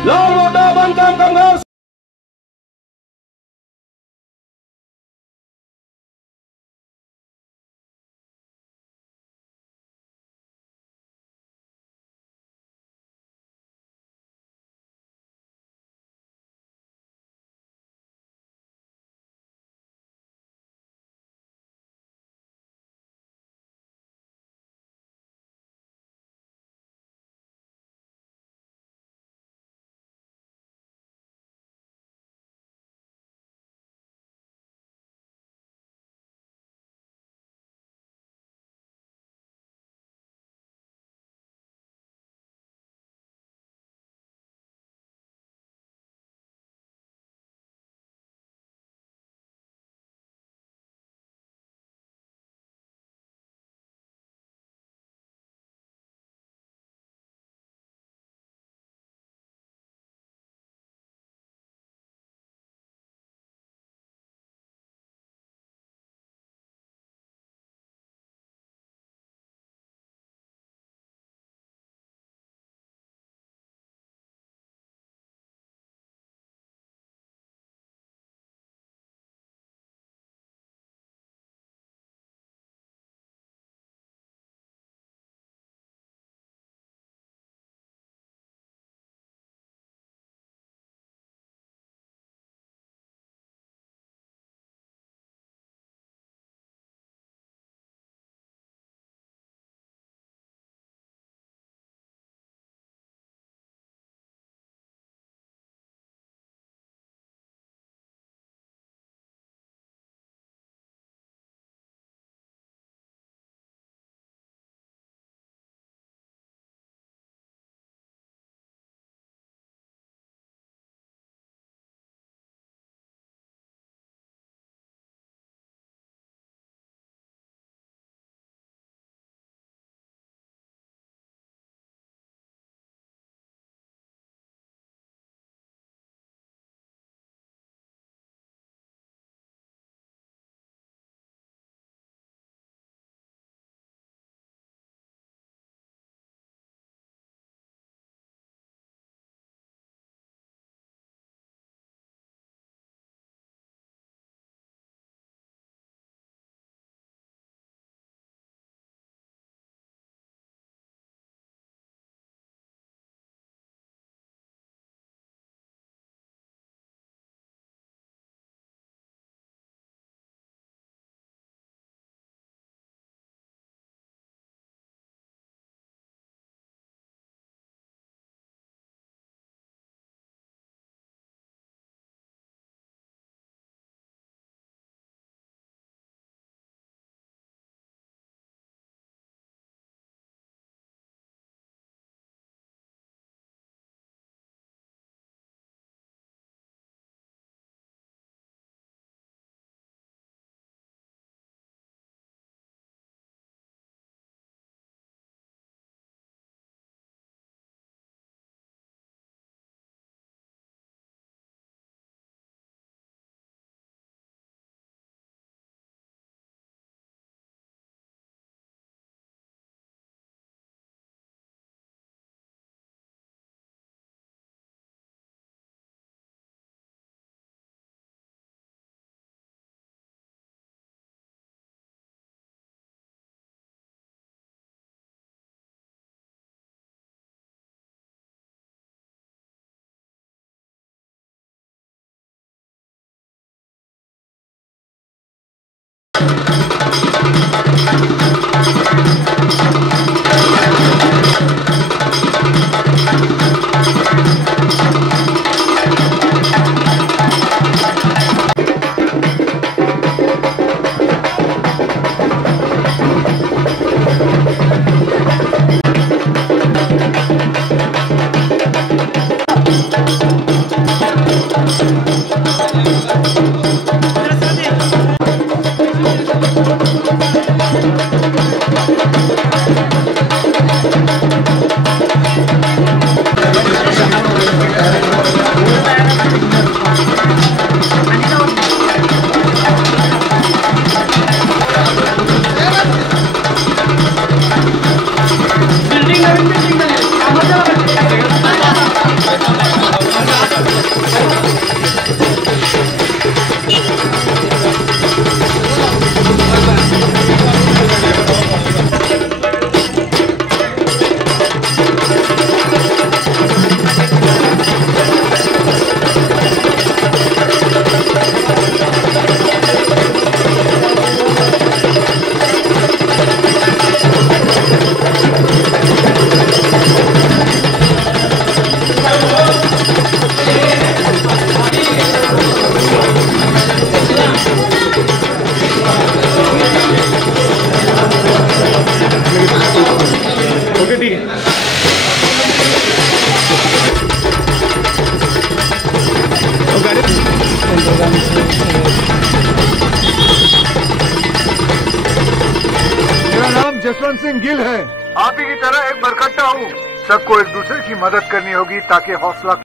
Lalu bangkang kang वकील हैं। आप ही की तरह एक बरकट्टा हूँ। सबको एक दूसरे की मदद करनी होगी ताकि हौसला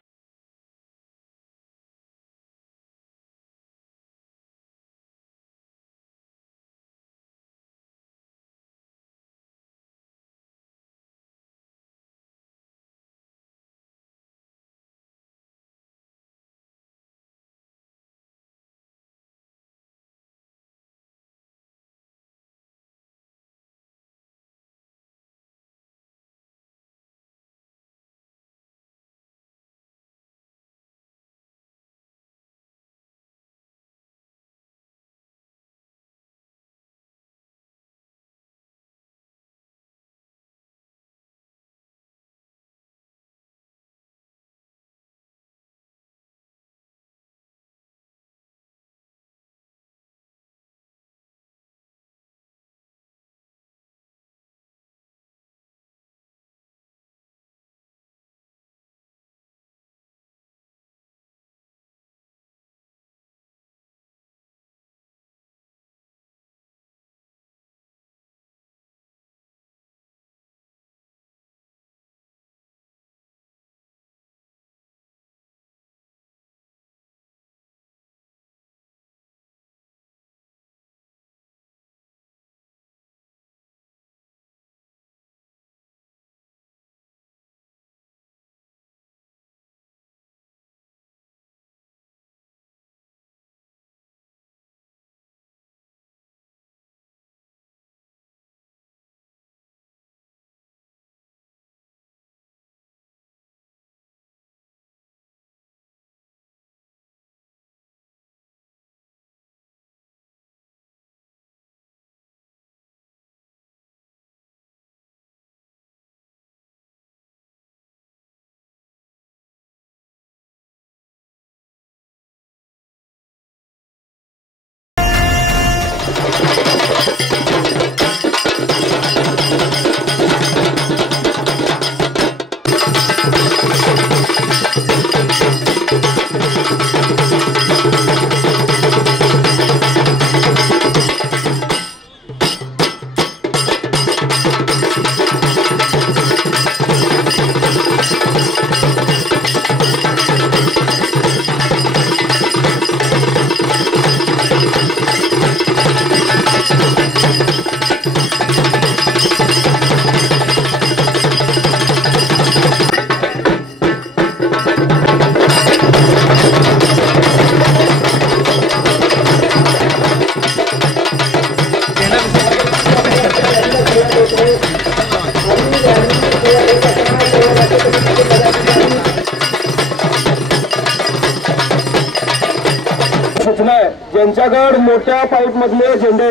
सूचना आहे, ज्यांच्याकडे मोठ्या पाईप मधले झेंडे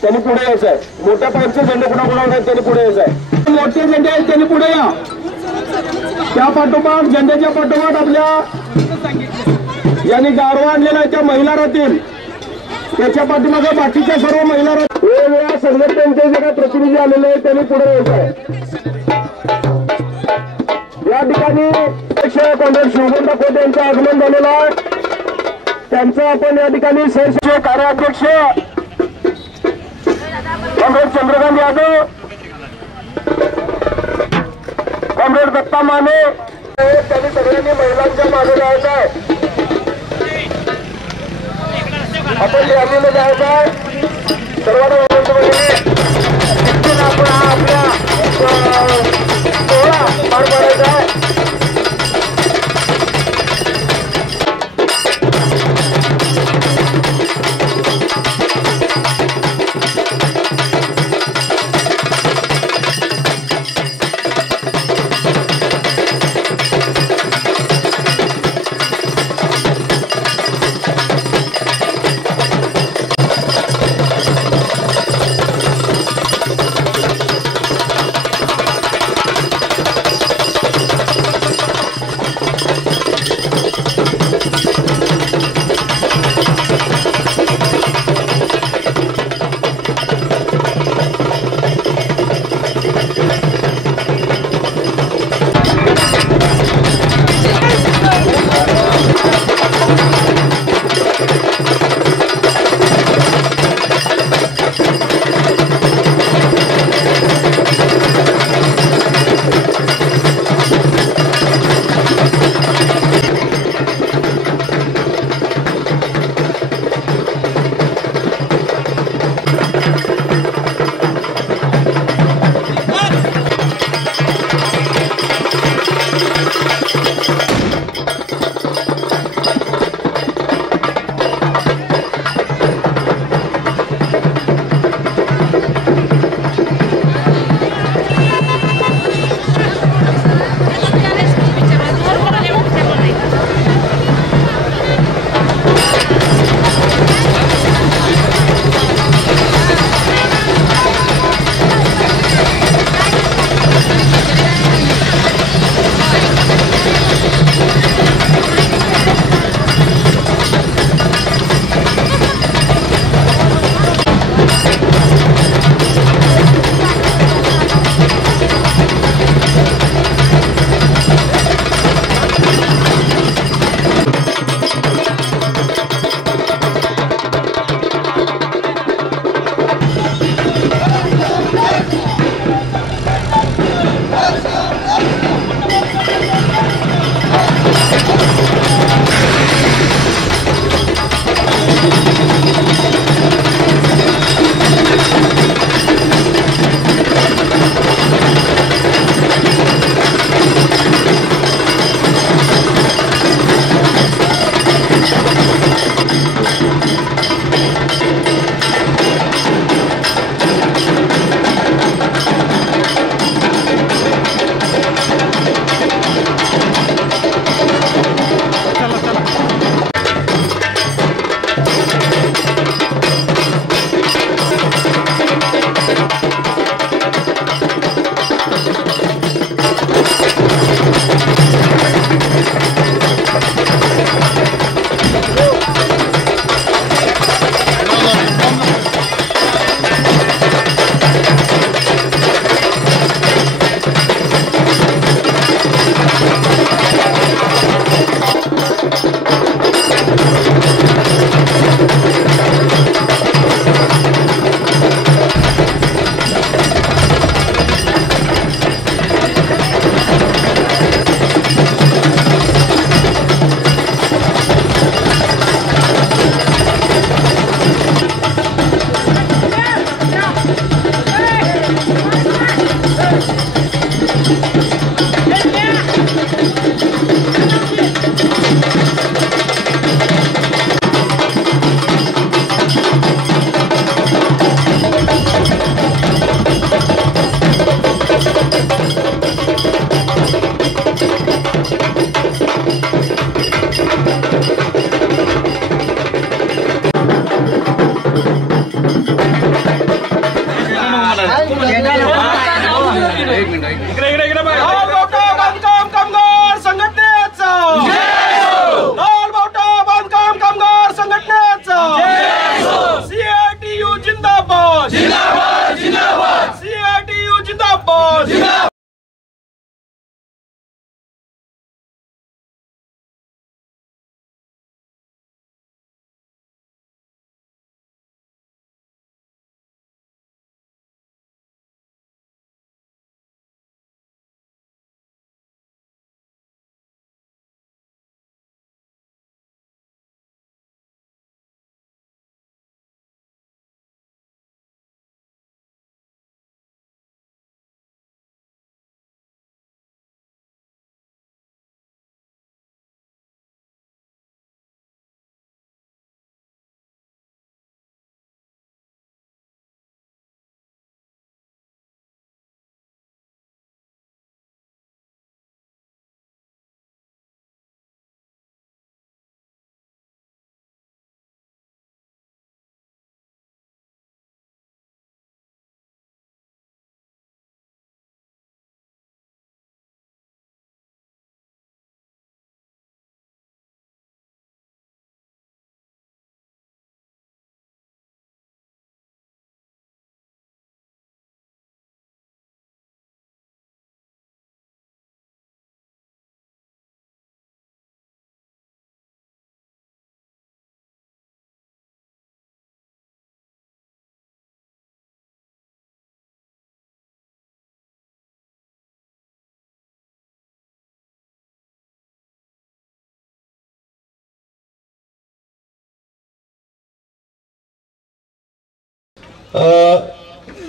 त्यांनी पुढे यायचं आहे। मोठ्या पाईपचे झेंडे कुणाकुणावर आहेत त्यांनी पुढे यायचं आहे। मोठे झेंडे आहेत त्यांनी पुढे या। त्या पाठोपाठ झेंड्याच्या पाठोपाठ आपल्या यांनी गारवा आणलेला आहे त्या महिला राहतील, त्याच्या पाठीमागे बाकीच्या सर्व महिला राहतील। वेगवेगळ्या संघटनांचे जे काही प्रतिनिधी आलेले आहेत त्यांनी पुढे यायचं आहे। या ठिकाणी अध्यक्ष कॉम्रेड शिवगुंडा खोत यांचं आगमन झालेलं आहे। त्यांचं आपण या ठिकाणी सरचे कार्याध्यक्ष कॉम्रेड चंद्रकांत यादव, कॉम्रेड दत्ता माने, त्यांनी सगळ्यांनी महिलांच्या मागे जायचं आहे। आपण रॅलीला जायचं आहे। सर्वांना विनंती म्हणजे आपण हा आपला सोहळा पार पाडायचा आहे।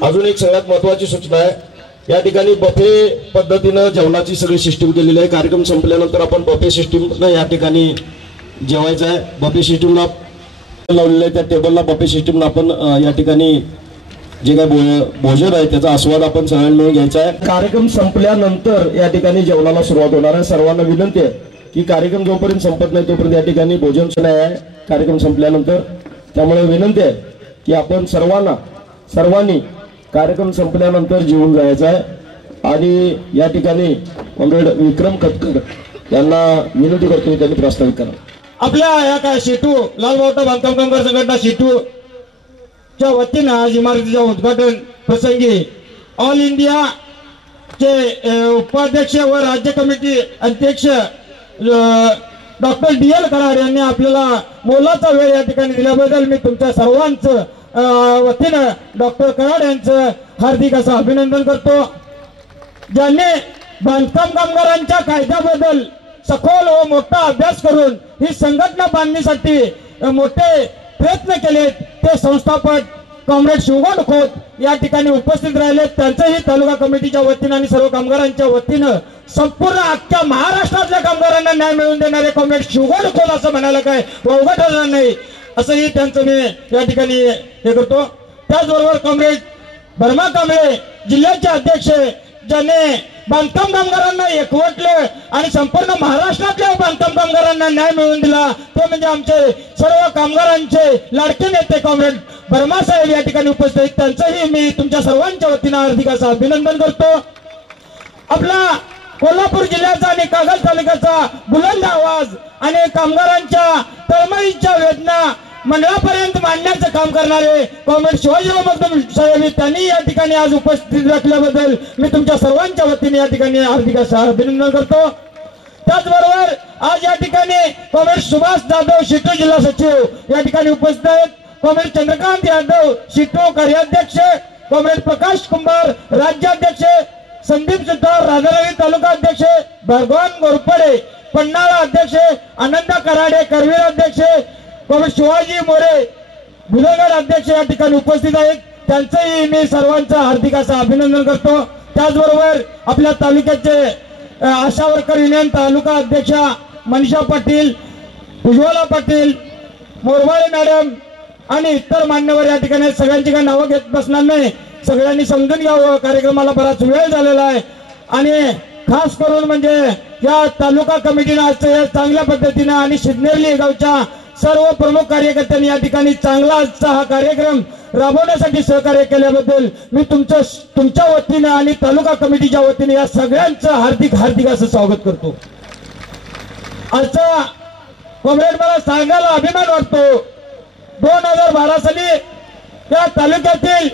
अजून एक सगळ्यात महत्वाची सूचना आहे, या ठिकाणी बफे पद्धतीनं जेवणाची सगळी सिस्टीम केलेली आहे। कार्यक्रम संपल्यानंतर आपण बफे सिस्टीमनं या ठिकाणी जेवायचं आहे। बफे सिस्टीमला लावलेलं आहे, त्या टेबलला बफे सिस्टीमला आपण या ठिकाणी जे काय भोजन आहे त्याचा आस्वाद आपण सगळ्यांनी मिळून घ्यायचा आहे। कार्यक्रम संपल्यानंतर या ठिकाणी जेवणाला सुरुवात होणार आहे। सर्वांना विनंती आहे की कार्यक्रम जोपर्यंत संपत नाही तोपर्यंत या ठिकाणी भोजन नाही आहे कार्यक्रम संपल्यानंतर। त्यामुळे विनंती आहे की आपण सर्वांनी कार्यक्रम संपल्यानंतर जेवून जायचं आहे। आणि या ठिकाणी कॉम्रेड विक्रम खतकर यांना विनंती करतो त्यांनी प्रस्तावित करा। आपल्या या काय शिटू लालबावटा बांधकाम कामगार संघटना शिटू च्या वतीनं आज इमारतीच्या उद्घाटन प्रसंगी ऑल इंडिया चे उपाध्यक्ष व राज्य कमिटी अध्यक्ष डॉक्टर DL कराड यांनी आपल्याला मोलाचा वेळ या ठिकाणी दिल्याबद्दल मी तुमच्या सर्वांचं वतीनं डॉक्टर कराड यांचं हार्दिक असं अभिनंदन करतो। ज्यांनी बांधकाम कामगारांच्या कायद्याबद्दल सखोल व मोठा अभ्यास करून ही संघटना बांधणीसाठी मोठे प्रयत्न केले ते संस्थापक कॉम्रेड शिवगण खोत या ठिकाणी उपस्थित राहिले। त्यांचंही तालुका कमिटीच्या वतीनं आणि सर्व कामगारांच्या वतीनं संपूर्ण अख्ख्या महाराष्ट्रातल्या कामगारांना न्याय मिळवून देणारे कॉम्रेड शिवगण खोत असं म्हणायला काय वावगं ठरणार नाही असंही त्यांचं मी या ठिकाणी हे करतो। त्याचबरोबर कॉम्रेड भरमा कांबळे जिल्ह्याचे अध्यक्ष ज्याने बांधकाम कामगारांना एकवटलं आणि संपूर्ण महाराष्ट्रातल्या बांधकाम कामगारांना न्याय मिळवून दिला ते म्हणजे आमचे सर्व कामगारांचे लाडके नेते कॉम्रेड भरमा साहेब या ठिकाणी उपस्थित आहेत। त्यांचंही मी तुमच्या सर्वांच्या वतीनं हार्दिक असं अभिनंदन करतो। आपला कोल्हापूर जिल्ह्याचा आणि कागल तालुक्याचा बुलंद आवाज आणि कामगारांच्या तळमळीच्या वेदना मंडळापर्यंत मांडण्याचं काम करणारे कॉम्रेड शिवाजीराव मगदूम साहेब त्यांनी या ठिकाणी आज उपस्थित राखल्याबद्दल मी तुमच्या सर्वांच्या वतीने या ठिकाणी हार्दिक असं अभिनंदन करतो। त्याचबरोबर आज या ठिकाणी कॉम्रेड सुभाष जाधव शिटू जिल्हा सचिव या ठिकाणी उपस्थित आहेत। कॉम्रेड चंद्रकांत यादव शिटू कार्याध्यक्ष, कॉम्रेड प्रकाश कुंभार राज्याध्यक्ष, संदीप सुतार राधानगरी तालुका अध्यक्ष, भगवान गोरपडे पन्हाळा अध्यक्ष, आनंदा कराडे करवीर अध्यक्ष, कॉम्रेड शिवाजी मोरे बुधगड अध्यक्ष या ठिकाणी उपस्थित आहेत। त्यांचंही मी सर्वांचं हार्दिक असं अभिनंदन करतो। त्याचबरोबर आपल्या तालुक्याचे आशा वर्कर युनियन तालुका अध्यक्षा मनीषा पाटील, उज्ज्वला पाटील, मोरवाळे मॅडम आणि इतर मान्यवर या ठिकाणी सगळ्यांची काही नावं घेत बसणार नाही, सगळ्यांनी समजून घ्यावं। कार्यक्रमाला बराच वेळ झालेला आहे आणि खास करून म्हणजे या तालुका कमिटीनं आज चांगल्या पद्धतीनं आणि शिदनेरली गावच्या सर्व प्रमुख कार्यकर्त्यांनी या ठिकाणी चांगला आजचा हा कार्यक्रम राबवण्यासाठी सहकार्य केल्याबद्दल मी तुमच्या वतीनं आणि तालुका कमिटीच्या वतीने या सगळ्यांचं हार्दिक असं स्वागत करतो। आजचा कॉम्रेड मला सांगायला अभिमान वाटतो 2012 साली या तालुक्यातील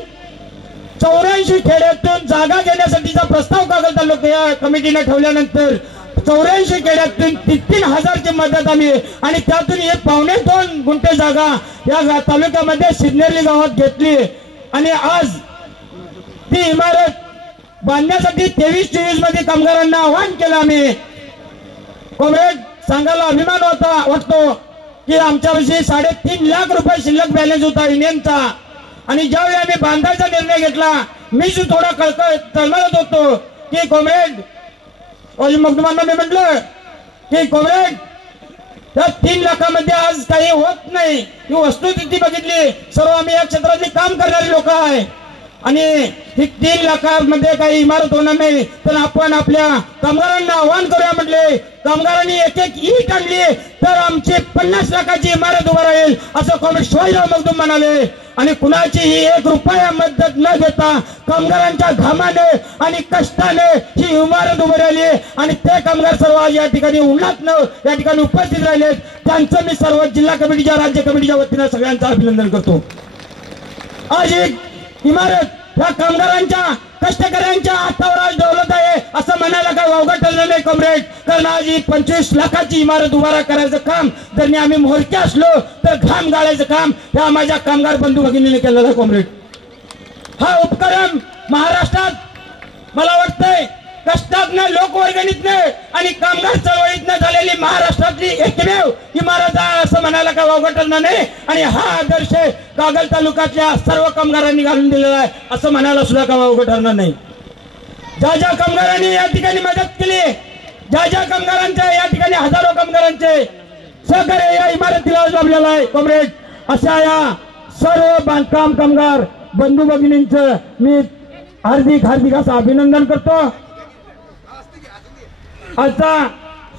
84 खेड्यातून जागा घेण्यासाठीचा प्रस्ताव कागल तालुका कमिटीने ठेवल्यानंतर 84 खेड्यातून 3,000ची मदत आली आणि त्यातून 1.25 गुंठे जागा या तालुक्यामध्ये सिद्नेरली गावात घेतली आणि आज ती इमारत बांधण्यासाठी 23-24 मध्ये कामगारांना आवाहन केलं। आम्ही कॉम्रेड सांगायला अभिमान वाटतो की आमच्यापाशी 3.5 लाख रुपये शिल्लक बॅलन्स होता युनियनचा आणि ज्यावेळी आम्ही बांधायचा निर्णय घेतला मी थोडा तळमळत होतो की कॉम्रेड मगदुमांना मी म्हटलं की कॉम्रेड त्या 3 लाखामध्ये आज काही होत नाही। ही वस्तुस्थिती बघितली, सर्व आम्ही या क्षेत्रातली काम करणारी लोक आहे आणि ही 3 लाखामध्ये काही इमारत होणार नाही, तर आपण आपल्या कामगारांना आवाहन करूया म्हटले। कामगारांनी एक ईट आणली तर आमची 50 लाखाची इमारत उभा राहील असं कॉम्रेड शिवाजीराव मगदूम म्हणाले आणि कुणाचीही 1 रुपया मदत न घेता कामगारांच्या घामाने आणि कष्टाने ही इमारत उभी राहिली आणि ते कामगार सर्व आज या ठिकाणी उन्हात या ठिकाणी उपस्थित राहिले। त्यांचं मी सर्व जिल्हा कमिटीच्या राज्य कमिटीच्या वतीने सगळ्यांचं अभिनंदन करतो। आज एक इमारत या कामगारांच्या कष्टकऱ्यांच्या हातावर आज दौलत आहे असं म्हणायला काय वावगं ठरलं नाही कॉम्रेड, कारण आज ही 25 लाखाची इमारत उभारा करायचं काम जर आम्ही मोरके असलो तर घाम गाळायचं काम या माझ्या कामगार बंधू भगिनीने केलेलं आहे कॉम्रेड। हा उपक्रम महाराष्ट्रात मला वाटतंय कष्टातनं लोकवर्गणीतनं आणि कामगार चळवळीतनं झालेली महाराष्ट्रातली एकमेव इमारत आहे असं म्हणायला काय वावगं ठरणार नाही आणि हा आदर्श कागल तालुक्यातल्या सर्व कामगारांनी घालून दिलेला आहे असं म्हणायला सुद्धा काय वावगं ठरणार नाही। ज्या ज्या कामगारांनी या ठिकाणी मदत केली, ज्या ज्या कामगारांचे या ठिकाणी हजारो कामगारांचे सहकार्य या इमारतीला लाभलेलं आहे कॉम्रेड, अशा या सर्व बांधकाम कामगार बंधू भगिनींचं मी हार्दिक असं अभिनंदन करतो। आजचा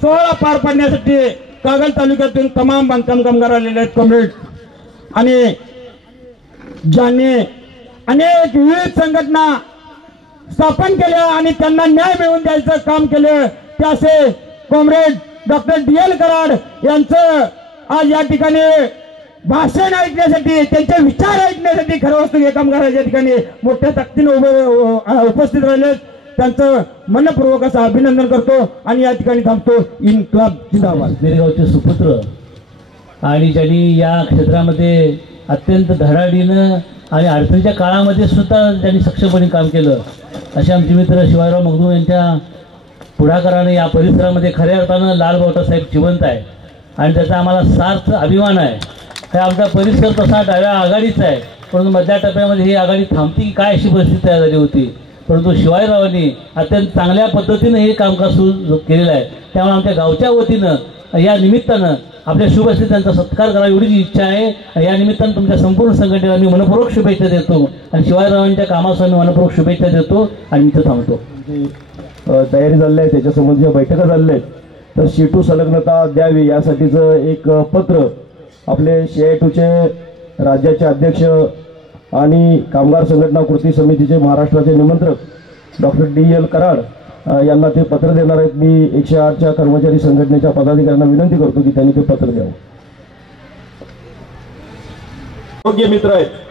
सोहळा पार पाडण्यासाठी कागल तालुक्यातून तमाम बांधकाम कामगार आलेले आहेत कॉम्रेड, आणि ज्यांनी अनेक विविध संघटना स्थापन केल्या आणि त्यांना न्याय मिळवून द्यायचं काम केलं, ते असे कॉम्रेड डॉक्टर DL कराड यांचं आज या ठिकाणी भाषण ऐकण्यासाठी, त्यांचे विचार ऐकण्यासाठी खरं वस्तू हे कामगार या ठिकाणी मोठ्या ताकदीने उपस्थित राहिले, त्यांचं मनपूर्वक असं अभिनंदन करतो आणि या ठिकाणी थांबतो। इन्क्लाब जिंदाबाद। नेरगावचे सुपुत्र आणि ज्यांनी या क्षेत्रामध्ये अत्यंत धडाडीनं आणि अडचणीच्या काळामध्ये सुद्धा त्यांनी सक्षमपणे काम केलं, असे आमचे मित्र शिवाजीराव मगदूम यांच्या पुढाकाराने या परिसरामध्ये खऱ्या अर्थानं लालबावटा साहेब जिवंत आहे आणि त्याचा आम्हाला सार्थ अभिमान आहे। हे आमचा परिसर तसा डाव्या आघाडीचा आहे, परंतु मधल्या टप्प्यामध्ये ही आघाडी थांबती की काय अशी परिस्थिती तयार झाली होती, परंतु शिवाजीरावांनी अत्यंत चांगल्या पद्धतीनं हे कामकाज सुरू केलेलं आहे। त्यामुळे आमच्या गावच्या वतीनं या निमित्तानं आपल्या शुभस्थेत त्यांचा सत्कार करावा एवढीच इच्छा आहे। या निमित्तानं तुमच्या संपूर्ण संघटनेला मी मनपूर्वक शुभेच्छा देतो आणि शिवाजीरावांच्या कामासह मी मनपूर्वक शुभेच्छा देतो आणि मी इथं थांबतो। तयारी झाली आहे, त्याच्या संबंधी बैठका झालेल्या आहेत, तर शीटू संलग्नता द्यावी यासाठीचं एक पत्र आपले CITUचे राज्याचे अध्यक्ष आणि कामगार संघटना कृती समितीचे महाराष्ट्राचे निमंत्रक डॉक्टर DL कराड यांना ते पत्र देणार आहेत। मी 108च्या कर्मचारी संघटनेच्या पदाधिकाऱ्यांना विनंती करतो की त्यांनी ते पत्र द्यावं। योग्य मित्र आहेत।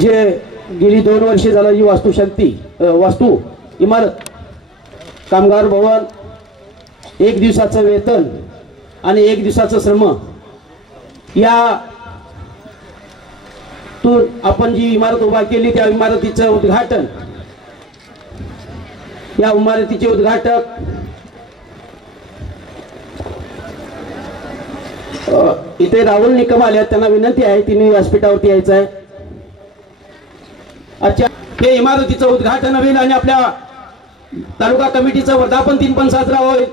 जे गेली 2 वर्षे झाला ही वास्तू इमारत कामगार भवन 1 दिवसाचं वेतन आणि 1 दिवसाचं श्रम या तून आपण जी इमारत उभा केली त्या इमारतीचं उद्घाटन या इमारतीचे उद्घाटक इथे राहुल निकम आले, त्यांना विनंती आहे तिने व्यासपीठावरती यायचं आहे. अच्छा, हे इमारतीचं उद्घाटन होईल आणि आपल्या तालुका कमिटीचं वर्धापन दिन पण साजरा होईल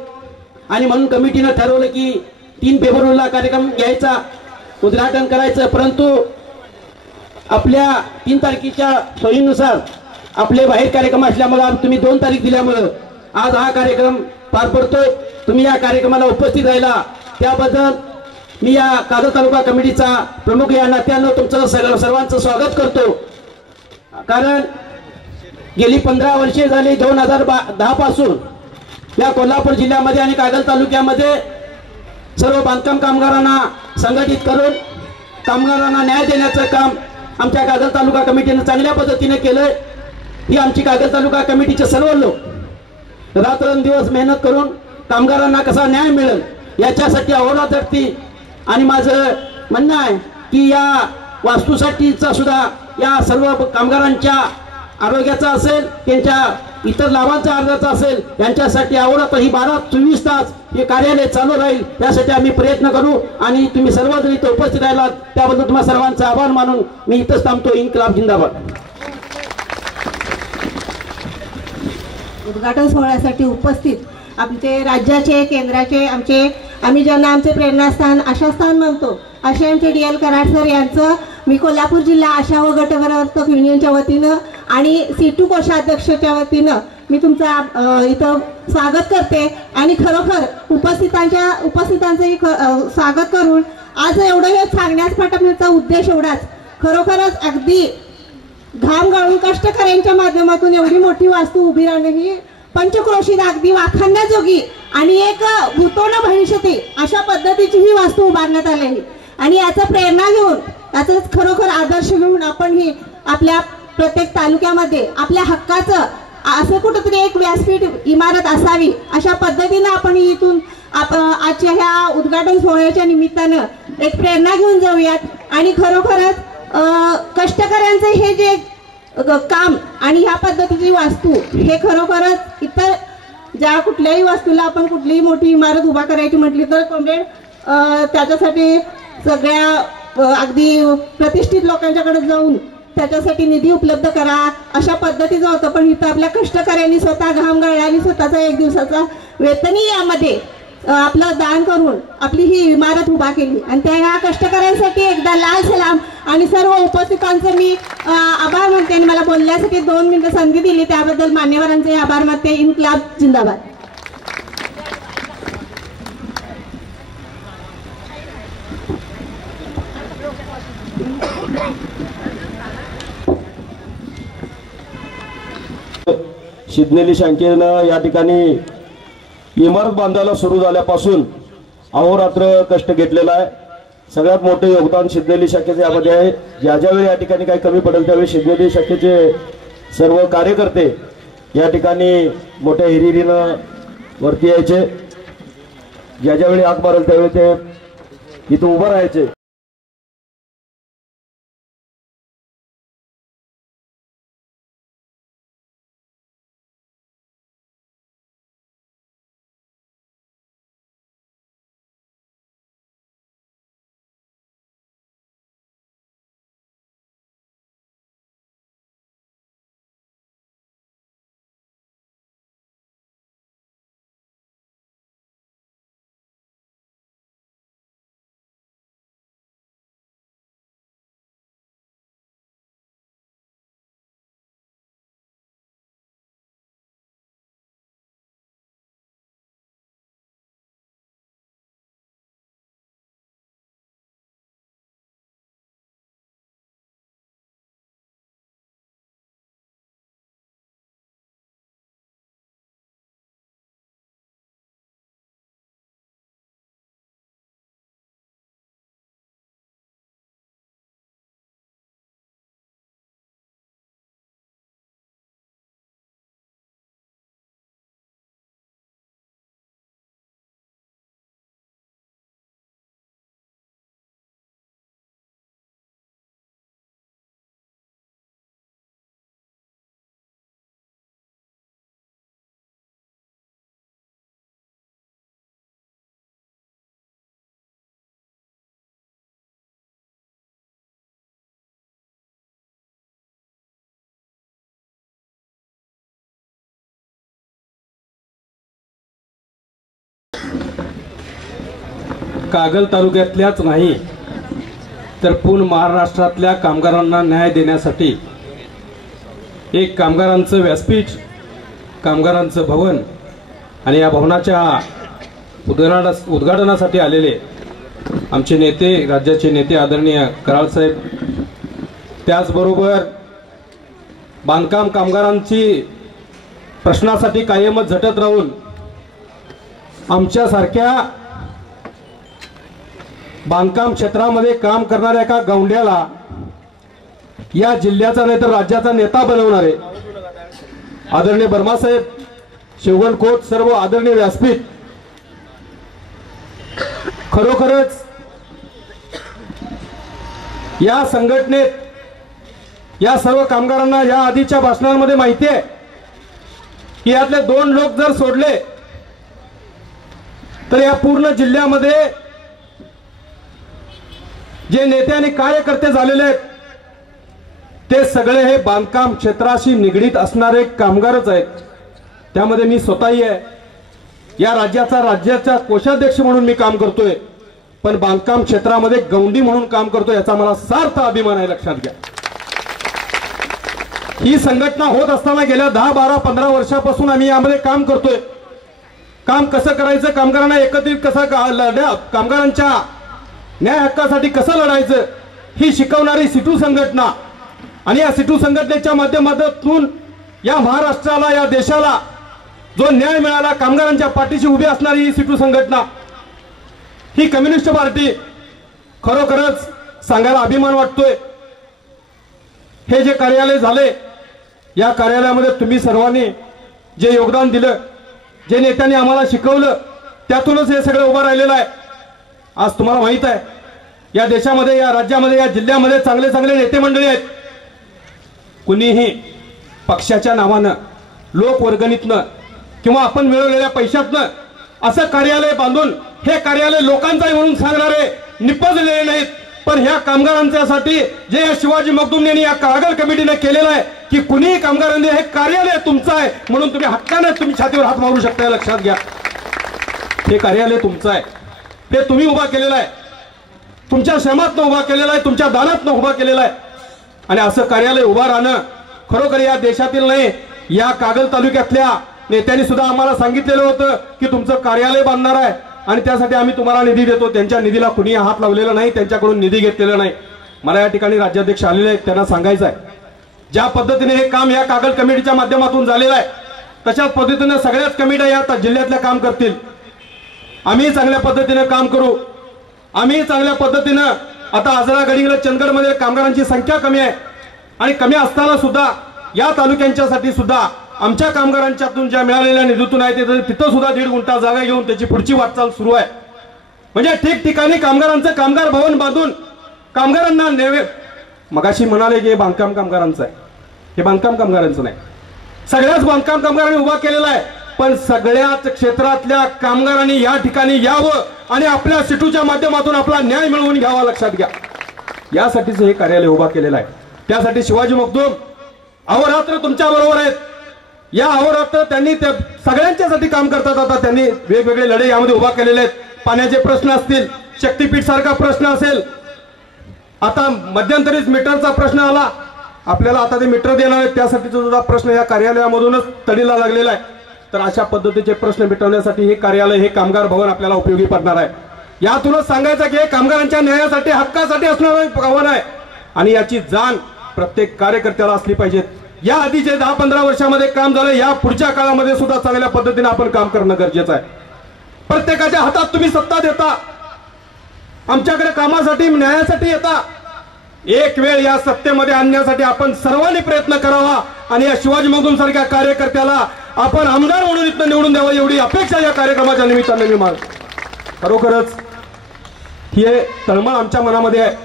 आणि म्हणून कमिटीनं ठरवलं की 3 फेब्रुवारीला कार्यक्रम घ्यायचा, उद्घाटन करायचं. परंतु आपल्या 3 तारखेच्या सोयीनुसार आपले बाहेर कार्यक्रम असल्यामुळे तुम्ही 2 तारीख दिल्यामुळं आज हा कार्यक्रम पार पडतोय. तुम्ही या कार्यक्रमाला उपस्थित राहिला त्याबद्दल मी या कागल तालुका कमिटीचा प्रमुख या नात्यानं तुमचं सर्वांचं स्वागत करतो. कारण गेली 15 वर्षे झाली 2010 पासून या कोल्हापूर जिल्ह्यामध्ये आणि कागल तालुक्यामध्ये सर्व बांधकाम कामगारांना संघटित करून कामगारांना न्याय देण्याचं काम आमच्या कागल तालुका कमिटीने चांगल्या पद्धतीने केलंय. ही आमची कागल तालुका कमिटीचे सर्व लोक रात्रंदिवस मेहनत करून कामगारांना कसा न्याय मिळेल याच्यासाठी अहोरात्र झटती. आणि माझं म्हणणं आहे की या वास्तूसाठीचा सुद्धा या सर्व कामगारांच्या आरोग्याचा असेल, त्यांच्या इतर लाभांचा अर्जाचा असेल, यांच्यासाठी अहोरात्र ही 12-24 तास हे कार्यालय चालू राहील. त्यासाठी आम्ही प्रयत्न करू आणि तुम्ही सर्वजण इथं उपस्थित राहिलात त्याबद्दल तुम्हाला सर्वांचा आभार मानून मी इथंच थांबतो. इन्कलाब जिंदाबाद. उद्घाटन सोहळ्यासाठी उपस्थित आमचे राज्याचे केंद्राचे आम्ही ज्यांना आमचे प्रेरणास्थान आशास्थान म्हणतो असे आमचे DL कराड सर यांचं मी कोल्हापूर जिल्हा आशा व गट प्रवर्तक युनियनच्या वतीनं आणि C2 कोषाध्यक्षाच्या वतीनं मी तुमचा इथं स्वागत करते. आणि खरोखर उपस्थितांचंही स्वागत करून आज एवढं हे सांगण्यास पाठवण्याचा उद्देश एवढाच, खरोखरच अगदी घाम गाळून कष्टकऱ्यांच्या माध्यमातून एवढी मोठी वास्तू उभी राहणं ही पंचक्रोशीत अगदी वाखाणण्याजोगी आणि एक भूतोन भविष्यती अशा पद्धतीची ही वास्तू उभारण्यात आली आहे. आणि याचा प्रेरणा घेऊन याचाच खरोखर आदर्श घेऊन आपण ही आपल्या प्रत्येक तालुक्यामध्ये आपल्या हक्काचं असं कुठंतरी एक व्यासपीठ इमारत असावी अशा पद्धतीनं आपण इथून आजच्या ह्या उद्घाटन सोहळ्याच्या निमित्तानं एक प्रेरणा घेऊन जाऊयात. आणि खरोखरच कष्टकऱ्यांचे हे जे काम आणि ह्या पद्धतीची वास्तू हे खरोखरच इतर ज्या कुठल्याही वास्तूला आपण कुठलीही मोठी इमारत उभा करायची म्हटली तर कॉम्रेड त्याच्यासाठी सगळ्या अगदी प्रतिष्ठित लोकांच्याकडे जाऊन त्याच्यासाठी निधी उपलब्ध करा अशा पद्धतीचं होतं. पण इथं आपल्या कष्टकऱ्यांनी स्वतः घाम गाळला आणि स्वतःचा 1 दिवसाचा वेतनही यामध्ये आपलं दान करून आपली ही इमारत उभा केली. आणि त्या ह्या कष्टकऱ्यांसाठी एकदा लाल सलाम आणि सर्व उपस्थितांचे मी आभार मानते. आणि मला बोलण्यासाठी 2 मिनिटं संधी दिली त्याबद्दल मान्यवरांचे आभार मानते. इन्क्लाब जिंदाबाद. शिदनेली शाखेनं या ठिकाणी इमारत बांधायला सुरू झाल्यापासून अहोरात्र कष्ट घेतलेला आहे. सगळ्यात मोठे योगदान शिदनेली शाखेचे यामध्ये आहे. ज्या ज्यावेळी या ठिकाणी काही कमी पडेल त्यावेळी शिदनेली शाखेचे सर्व कार्यकर्ते या ठिकाणी मोठ्या हिरिरीनं वरती यायचे. ज्या ज्यावेळी हाक मारेल त्यावेळी ते इथं उभं राहायचे. कागल तालुक्यातल्याच नाही तर पूर्ण महाराष्ट्रातल्या कामगारांना न्याय देण्यासाठी एक कामगारांचं व्यासपीठ, कामगारांचं भवन आणि या भवनाच्या उद्घाटनासाठी आलेले आमचे नेते, राज्याचे नेते आदरणीय कराड साहेब, त्याचबरोबर बांधकाम कामगारांची प्रश्नासाठी कायमच झटत राहून आमच्यासारख्या बांधकाम क्षेत्रामध्ये काम करणाऱ्या एका गौंड्याला या जिल्ह्याचा नाही तर राज्याचा नेता बनवणारे आदरणीय बर्मासाहेब, शिवगणखोत, सर्व आदरणीय व्यासपीठ, खरोखरच या संघटनेत या सर्व कामगारांना या आधीच्या भाषणांमध्ये माहिती आहे की यातले 2 लोक जर सोडले तर या पूर्ण जिल्ह्यामध्ये जे नेते आणि कार्यकर्ते झालेले आहेत ते सगळे हे बांधकाम क्षेत्राशी निगडीत असणारे कामगारच आहेत. त्यामध्ये मी स्वतःही आहे. या राज्याच्या कोषाध्यक्ष म्हणून मी काम करतोय, पण बांधकाम क्षेत्रामध्ये गौंडी म्हणून काम करतोय याचा मला सार्थ अभिमान आहे. लक्षात घ्या, ही संघटना होत असताना गेल्या 10, 12, 15 वर्षापासून आम्ही यामध्ये काम करतोय. काम कसं करायचं, कामगारांना एकत्रित कसं कामगारांच्या न्याय हक्कासाठी कसं लढायचं ही शिकवणारी सिटू संघटना आणि या सिटू संघटनेच्या माध्यमातून या महाराष्ट्राला, या देशाला जो न्याय मिळाला, कामगारांच्या पाठीशी उभी असणारी ही सिटू संघटना, ही कम्युनिस्ट पार्टी, खरोखरच सांगायला अभिमान वाटतोय. हे जे कार्यालय झाले, या कार्यालयामध्ये तुम्ही सर्वांनी जे योगदान दिलं, जे नेत्यांनी आम्हाला शिकवलं, त्यातूनच हे सगळं उभं राहिलेलं आहे. आज तुम्हाला माहित आहे या देशामध्ये, या राज्यामध्ये, या जिल्ह्यामध्ये चांगले चांगले नेते मंडळी आहेत. कुणीही पक्षाच्या नावानं, लोकवर्गणीतनं किंवा आपण मिळवलेल्या पैशातनं असं कार्यालय बांधून हे कार्यालय लोकांचं आहे म्हणून सांगणारे निपजलेले नाहीत. पण ह्या कामगारांच्यासाठी जे या शिवाजी मगदूम यांनी या कागल कमिटीने केलेलं आहे की कुणीही कामगारांनी हे कार्यालय तुमचं आहे म्हणून तुम्ही हक्काने तुम्ही छातीवर हात मारू शकता. लक्षात घ्या, हे कार्यालय तुमचं आहे, हे तुम्ही उभा केलेलं आहे, तुमच्या श्रमातनं उभा केलेला आहे, तुमच्या दानातनं उभा केलेला आहे. आणि असं कार्यालय उभा राहणं खरोखर या देशातील नाही, या कागल तालुक्यातल्या नेत्यांनी सुद्धा आम्हाला सांगितलेलं होतं की तुमचं कार्यालय बांधणार आहे आणि त्यासाठी आम्ही तुम्हाला निधी देतो. त्यांच्या निधीला कुणी हात लावलेला नाही, त्यांच्याकडून निधी घेतलेला नाही. मला या ठिकाणी राज्याध्यक्ष आलेले आहेत, त्यांना सांगायचं आहे ज्या पद्धतीने हे काम या कागल कमिटीच्या माध्यमातून झालेलं आहे तशाच पद्धतीने सगळ्याच कमिट्या या जिल्ह्यातल्या काम करतील. आम्ही चांगल्या पद्धतीने काम करू. आम्ही चांगल्या पद्धतीनं आता आजरा, गडिंग्लज, चंदगडमध्ये कामगारांची संख्या कमी आहे आणि कमी असताना सुद्धा या तालुक्यांच्यासाठी सुद्धा आमच्या कामगारांच्यातून ज्या मिळालेल्या निधीतून आहे तिथं सुद्धा 1.5 गुंठा जागा घेऊन त्याची पुढची वाटचाल सुरू आहे. म्हणजे ठिकठिकाणी कामगारांचं कामगार भवन बांधून कामगारांना नेवे. मगाशी म्हणाले की हे बांधकाम कामगारांचं आहे, हे बांधकाम कामगारांचं नाही, सगळ्याच बांधकाम कामगारांनी उभा केलेला आहे. पण सगळ्याच क्षेत्रातल्या कामगारांनी या ठिकाणी यावं आणि आपल्या सिटूच्या माध्यमातून आपला न्याय मिळवून घ्यावा. लक्षात घ्या, यासाठीच हे कार्यालय उभा केलेलं आहे. त्यासाठी शिवाजी मगदूम अहोरात्र तुमच्या बरोबर आहेत. या अहोरात्र त्यांनी सगळ्यांच्यासाठी काम करतात. आता त्यांनी वेगवेगळे लढे यामध्ये उभा केलेले आहेत. पाण्याचे प्रश्न असतील, शक्तीपीठ सारखा प्रश्न असेल, आता मध्यंतरीच मीटरचा प्रश्न आला, आपल्याला आता ते मीटर देणार आहेत त्यासाठीचा सुद्धा प्रश्न या कार्यालयामधूनच तडीला लागलेला आहे. तर अशा पद्धतीचे प्रश्न मिटवण्यासाठी हे कार्यालय, हे कामगार भवन आपल्याला उपयोगी पडणार आहे. यातूनच सांगायचं की हे कामगारांच्या न्यायासाठी, हक्कासाठी असणारं भवन आहे आणि याची जाण प्रत्येक कार्यकर्त्याला असली पाहिजे. या आधीचे 10-15 वर्षामध्ये काम झालं, या पुढच्या काळामध्ये सुद्धा चांगल्या पद्धतीने आपण काम करणं गरजेचं आहे. प्रत्येकाच्या हातात तुम्ही सत्ता देता, आमच्याकडे कामासाठी, न्यायासाठी येता. एक वेळ या सत्तेमध्ये आणण्यासाठी आपण सर्वांनी प्रयत्न करावा आणि या शिवाजी मगदूम सारख्या कार्यकर्त्याला आपण आमदार म्हणून इथं निवडून द्यावा एवढी अपेक्षा या कार्यक्रमाच्या निमित्ताने मी मानतो. खरोखरच हे तळमळ आमच्या मनामध्ये आहे.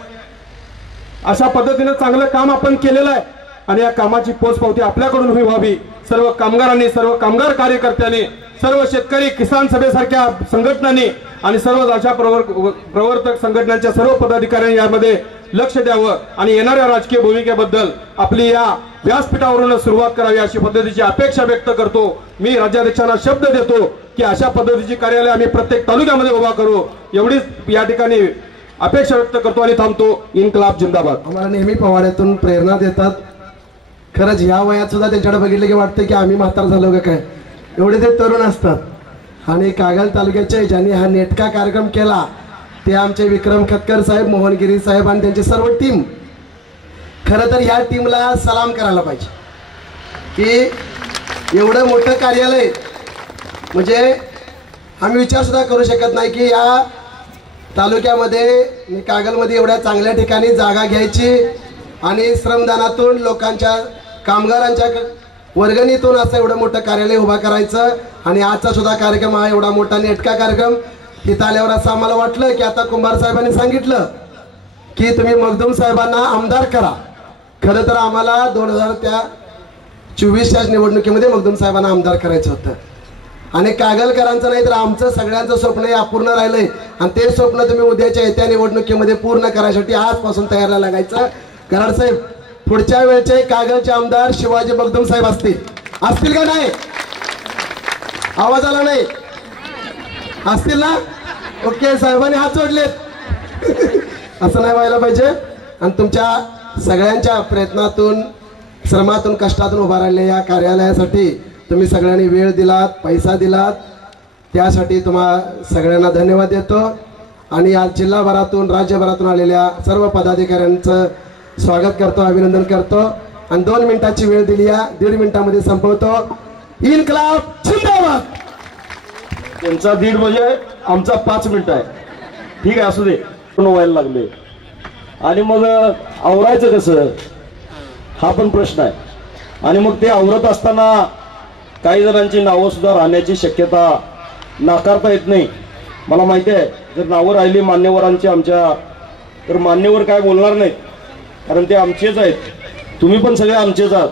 अशा पद्धतीने चांगलं काम आपण केलेलं आहे आणि या कामाची पोचपावती आपल्याकडून व्हावी. सर्व कामगारांनी, सर्व कामगार कार्यकर्त्यांनी, सर्व शेतकरी किसान सभेसारख्या संघटनांनी आणि सर्व अशा प्रवर्तक संघटनांच्या सर्व पदाधिकाऱ्यांनी यामध्ये लक्ष द्यावं आणि येणाऱ्या राजकीय भूमिकेबद्दल आपली या व्यासपीठावरून सुरुवात करावी अशी पद्धतीची अपेक्षा व्यक्त करतो. मी राज्याध्यक्षांना शब्द देतो की अशा पद्धतीची कार्यालय आम्ही प्रत्येक तालुक्यामध्ये उभा करू, एवढीच या ठिकाणी अपेक्षा व्यक्त करतो आणि थांबतो. इन्कलाब जिंदाबाद. आम्हाला नेहमी पवाड्यातून प्रेरणा देतात. खरंच ह्या वयात सुद्धा त्यांच्याकडे बघितलं की वाटतं की आम्ही म्हातार झालो का काय, एवढे ते तरुण असतात. आणि कागल तालुक्याचे ज्यांनी हा नेटका कार्यक्रम केला ते आमचे विक्रम खतकर साहेब, मोहनगिरी साहेब आणि त्यांची सर्व टीम. खरं तर ह्या टीमला सलाम करायला पाहिजे की एवढं मोठं कार्यालय, म्हणजे आम्ही विचार सुद्धा करू शकत नाही की या तालुक्यामध्ये कागलमध्ये एवढ्या चांगल्या ठिकाणी जागा घ्यायची आणि श्रमदानातून लोकांच्या कामगारांच्या वर्गणीतून असं एवढं मोठं कार्यालय उभा करायचं. आणि आजचा सुद्धा कार्यक्रम हा एवढा मोठा नेटका कार्यक्रम. तिथं आल्यावर असं आम्हाला वाटलं की आता कुंभार साहेबांनी सांगितलं की तुम्ही मखदूम साहेबांना आमदार करा. खरं तर आम्हाला 2024च्या निवडणुकीमध्ये मखदूम साहेबांना आमदार करायचं होतं. आणि कागलकरांचं नाही तर आमचं सगळ्यांचं स्वप्न हे अपूर्ण राहिलंय. आणि ते स्वप्न तुम्ही उद्याच्या येत्या निवडणुकीमध्ये पूर्ण करायसाठी आजपासून तयारीला लागायचं. कराड साहेब, पुढच्या वेळचे कागलचे आमदार शिवाजी मखदूम साहेब असतील का नाही? आवाज आला नाही? असतील ना? ओके, साहेबांनी हात जोडलेत. असं नाही व्हायला पाहिजे. आणि तुमच्या सगळ्यांच्या प्रयत्नातून, श्रमातून, कष्टातून उभा राहिलेल्या या कार्यालयासाठी तुम्ही सगळ्यांनी वेळ दिलात, पैसा दिलात, त्यासाठी तुम्हा सगळ्यांना धन्यवाद देतो. आणि आज जिल्हाभरातून, राज्यभरातून आलेल्या सर्व पदाधिकाऱ्यांचं स्वागत करतो, अभिनंदन करतो. आणि 2 मिनिटाची वेळ दिली या 1.5 मिनिटामध्ये संपवतो. इन्कलाब जिंदाबाद. त्यांचा 1.5 म्हणजे आमचा 5 मिनिट आहे. ठीक आहे, असू दे. व्हायला लागले आणि मग आवरायचं कसं हा पण प्रश्न आहे. आणि मग ते आवरत असताना काही जणांची नावं सुद्धा राहण्याची शक्यता नाकारता येत नाही. मला माहिती आहे जर नावं राहिली मान्यवरांची आमच्या, तर मान्यवर काय बोलणार नाहीत, कारण ते आमचेच आहेत. तुम्ही पण सगळे आमचेच आहात.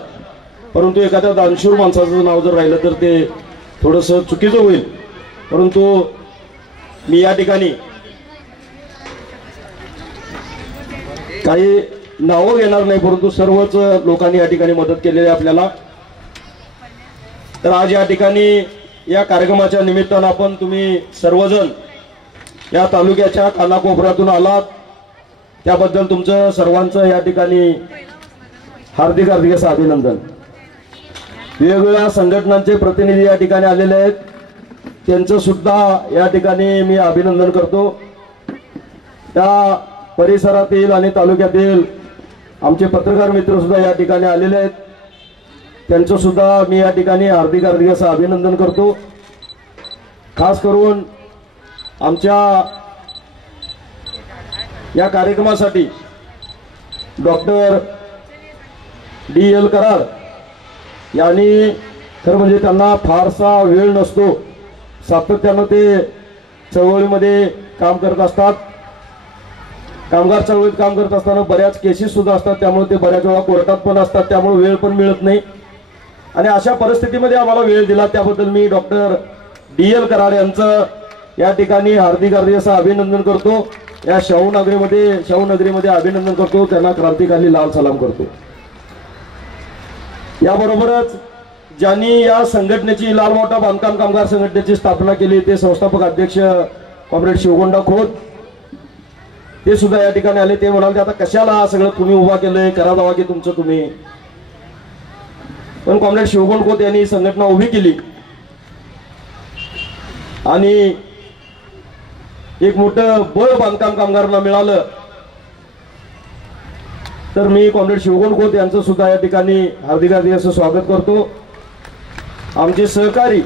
परंतु एखाद्या दानशूर माणसाचं नाव जर राहिलं तर ते थोडंसं चुकीचं होईल. परंतु मी या ठिकाणी काही नावं घेणार नाही, परंतु सर्वच लोकांनी या ठिकाणी मदत केलेली आहे आपल्याला. तर आज या ठिकाणी या कार्यक्रमाच्या निमित्तानं आपण तुम्ही सर्वजण या तालुक्याच्या कानाकोपऱ्यातून आलात, त्याबद्दल तुमचं सर्वांचं या ठिकाणी हार्दिक हार्दिक असं अभिनंदन. वेगवेगळ्या संघटनांचे प्रतिनिधी या ठिकाणी आलेले आहेत, त्यांचं सुद्धा या ठिकाणी मी अभिनंदन करतो. त्या परिसरातील आणि तालुक्यातील आमचे पत्रकार मित्र सुद्धा या ठिकाणी आलेले आहेत, त्यांचं सुद्धा मी या ठिकाणी हार्दिक हार्दिक असं अभिनंदन करतो. खास करून आमच्या या कार्यक्रमासाठी डॉक्टर DL कराड यांनी, खरं म्हणजे त्यांना फारसा वेळ नसतो, सातत्यानं ते चळवळीमध्ये काम करत असतात. कामगार चळवळीत काम करत असताना बऱ्याच केसेस सुद्धा असतात, त्यामुळे ते बऱ्याच वेळा कोर्टात पण असतात, त्यामुळे वेळ पण मिळत नाही. आणि अशा परिस्थितीमध्ये आम्हाला वेळ दिला त्याबद्दल मी डॉक्टर DL कराड यांचं या ठिकाणी हार्दिक हार्दिक असं अभिनंदन करतो. या शाहू नगरीमध्ये अभिनंदन करतो, त्यांना क्रांतिकारी लाल सलाम करतो. याबरोबरच ज्यांनी या संघटनेची, लाल मोठा बांधकाम कामगार संघटनेची स्थापना केली, ते संस्थापक अध्यक्ष कॉम्रेड शिवगोंडा खोत, ते सुद्धा या ठिकाणी आले. ते म्हणाले आता कशाला हा सगळं तुम्ही उभा केलंय, करा जावा की तुमचं तुम्ही. पण कॉम्रेड शिवगोंड खोत यांनी संघटना उभी केली आणि एक मोठं बळ बांधकाम कामगारांना मिळालं. तर मी कॉम्रेड शिवगोंड खोत यांचं सुद्धा या ठिकाणी हार्दिक हार्दिक असं स्वागत करतो. आमचे सहकारी,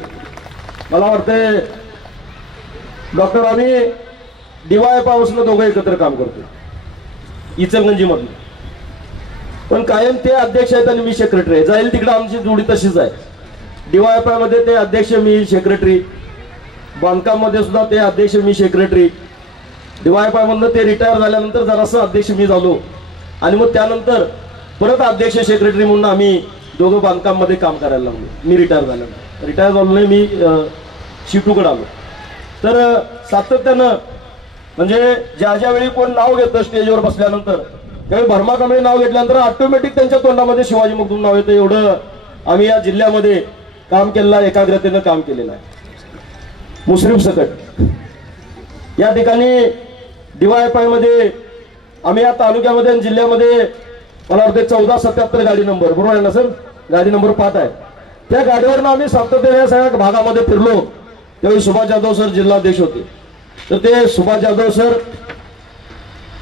मला वाटतंय डॉक्टर, आम्ही DYFI दोघं एकत्र काम करतो इचलकरंजी मधून, पण कायम ते अध्यक्ष आहेत आणि मी सेक्रेटरी आहे. जाईल तिकडे आमची जोडी तशीच आहे. DYFI मध्ये ते अध्यक्ष, मी सेक्रेटरी. बांधकाम मध्ये सुद्धा ते अध्यक्ष, मी सेक्रेटरी. DYFI मधनं ते रिटायर झाल्यानंतर जरासं अध्यक्ष मी झालो आणि मग त्यानंतर परत अध्यक्ष सेक्रेटरी म्हणून आम्ही दोघं बांधकाम मध्ये काम करायला लागलो. मी रिटायर झालो नाही, मी शिटूकडे आलो. तर सातत्यानं म्हणजे ज्या वेळी कोण नाव घेतं स्टेजवर बसल्यानंतर, त्यावेळी भरमाकांबळे नाव घेतल्यानंतर ऑटोमॅटिक त्यांच्या तोंडामध्ये शिवाजी मखदूम नाव येतं. एवढं आम्ही या जिल्ह्यामध्ये काम केलेलं आहे, एकाग्रतेनं काम केलेलं आहे. मुश्रीफ सकट या ठिकाणी DYFI मध्ये आम्ही या तालुक्यामध्ये आणि जिल्ह्यामध्ये मला वाटते 1477 गाडी नंबर बरोबर आहे ना सर, गाडी नंबर 5 आहे. त्या गाडीवरनं आम्ही सातत्याने या सगळ्या भागामध्ये फिरलो. त्यावेळी सुभाष जाधव सर जिल्हाध्यक्ष होते. तर ते सुभाष जाधव सर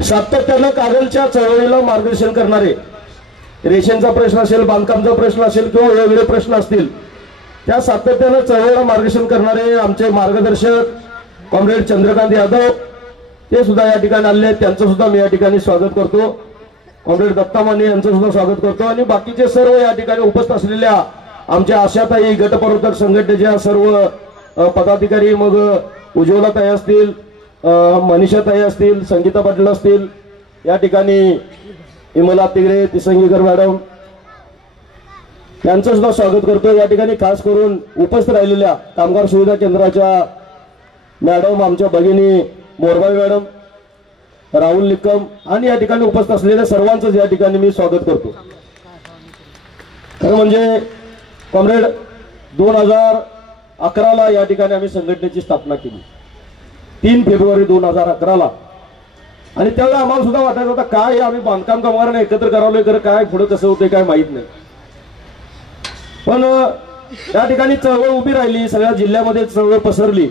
सातत्यानं कागलच्या चळवळीला मार्गदर्शन करणारे, रेशनचा प्रश्न असेल, बांधकामचा प्रश्न असेल किंवा वेगवेगळे प्रश्न असतील, त्या सातत्यानं चळवळीला मार्गदर्शन करणारे आमचे मार्गदर्शक कॉम्रेड चंद्रकांत यादव ते सुद्धा या ठिकाणी आले. त्यांचं सुद्धा मी या ठिकाणी स्वागत करतो. कॉम्रेड दत्ता माने यांचं सुद्धा स्वागत करतो. आणि बाकीचे सर्व या ठिकाणी उपस्थित असलेल्या आमच्या आशाताई गटप्रवर्तक संघटनेच्या सर्व पदाधिकारी, मग उज्ज्वलाताई असतील, मनीषाताई असतील, संगीता पाटील असतील, या ठिकाणी विमला तिगरे, तिसंगीकर मॅडम यांचं सुद्धा स्वागत करतो. या ठिकाणी खास करून उपस्थित राहिलेल्या कामगार सुविधा केंद्राच्या मॅडम, आमच्या भगिनी मोरबाई मॅडम, राहुल निकम आणि या ठिकाणी उपस्थित असलेल्या सर्वांचं या ठिकाणी मी स्वागत करतो. खरं म्हणजे कॉम्रेड 2011ला या ठिकाणी आम्ही संघटनेची स्थापना केली 3 फेब्रुवारी 2011ला. आणि त्यावेळी आम्हाला सुद्धा वाटायचं होतं काय आम्ही बांधकाम कामगारांना एकत्र करावलोय, खरं काय पुढे कसं होते काय माहित नाही. पण या ठिकाणी चळवळ उभी राहिली, सगळ्या जिल्ह्यामध्ये चळवळ पसरली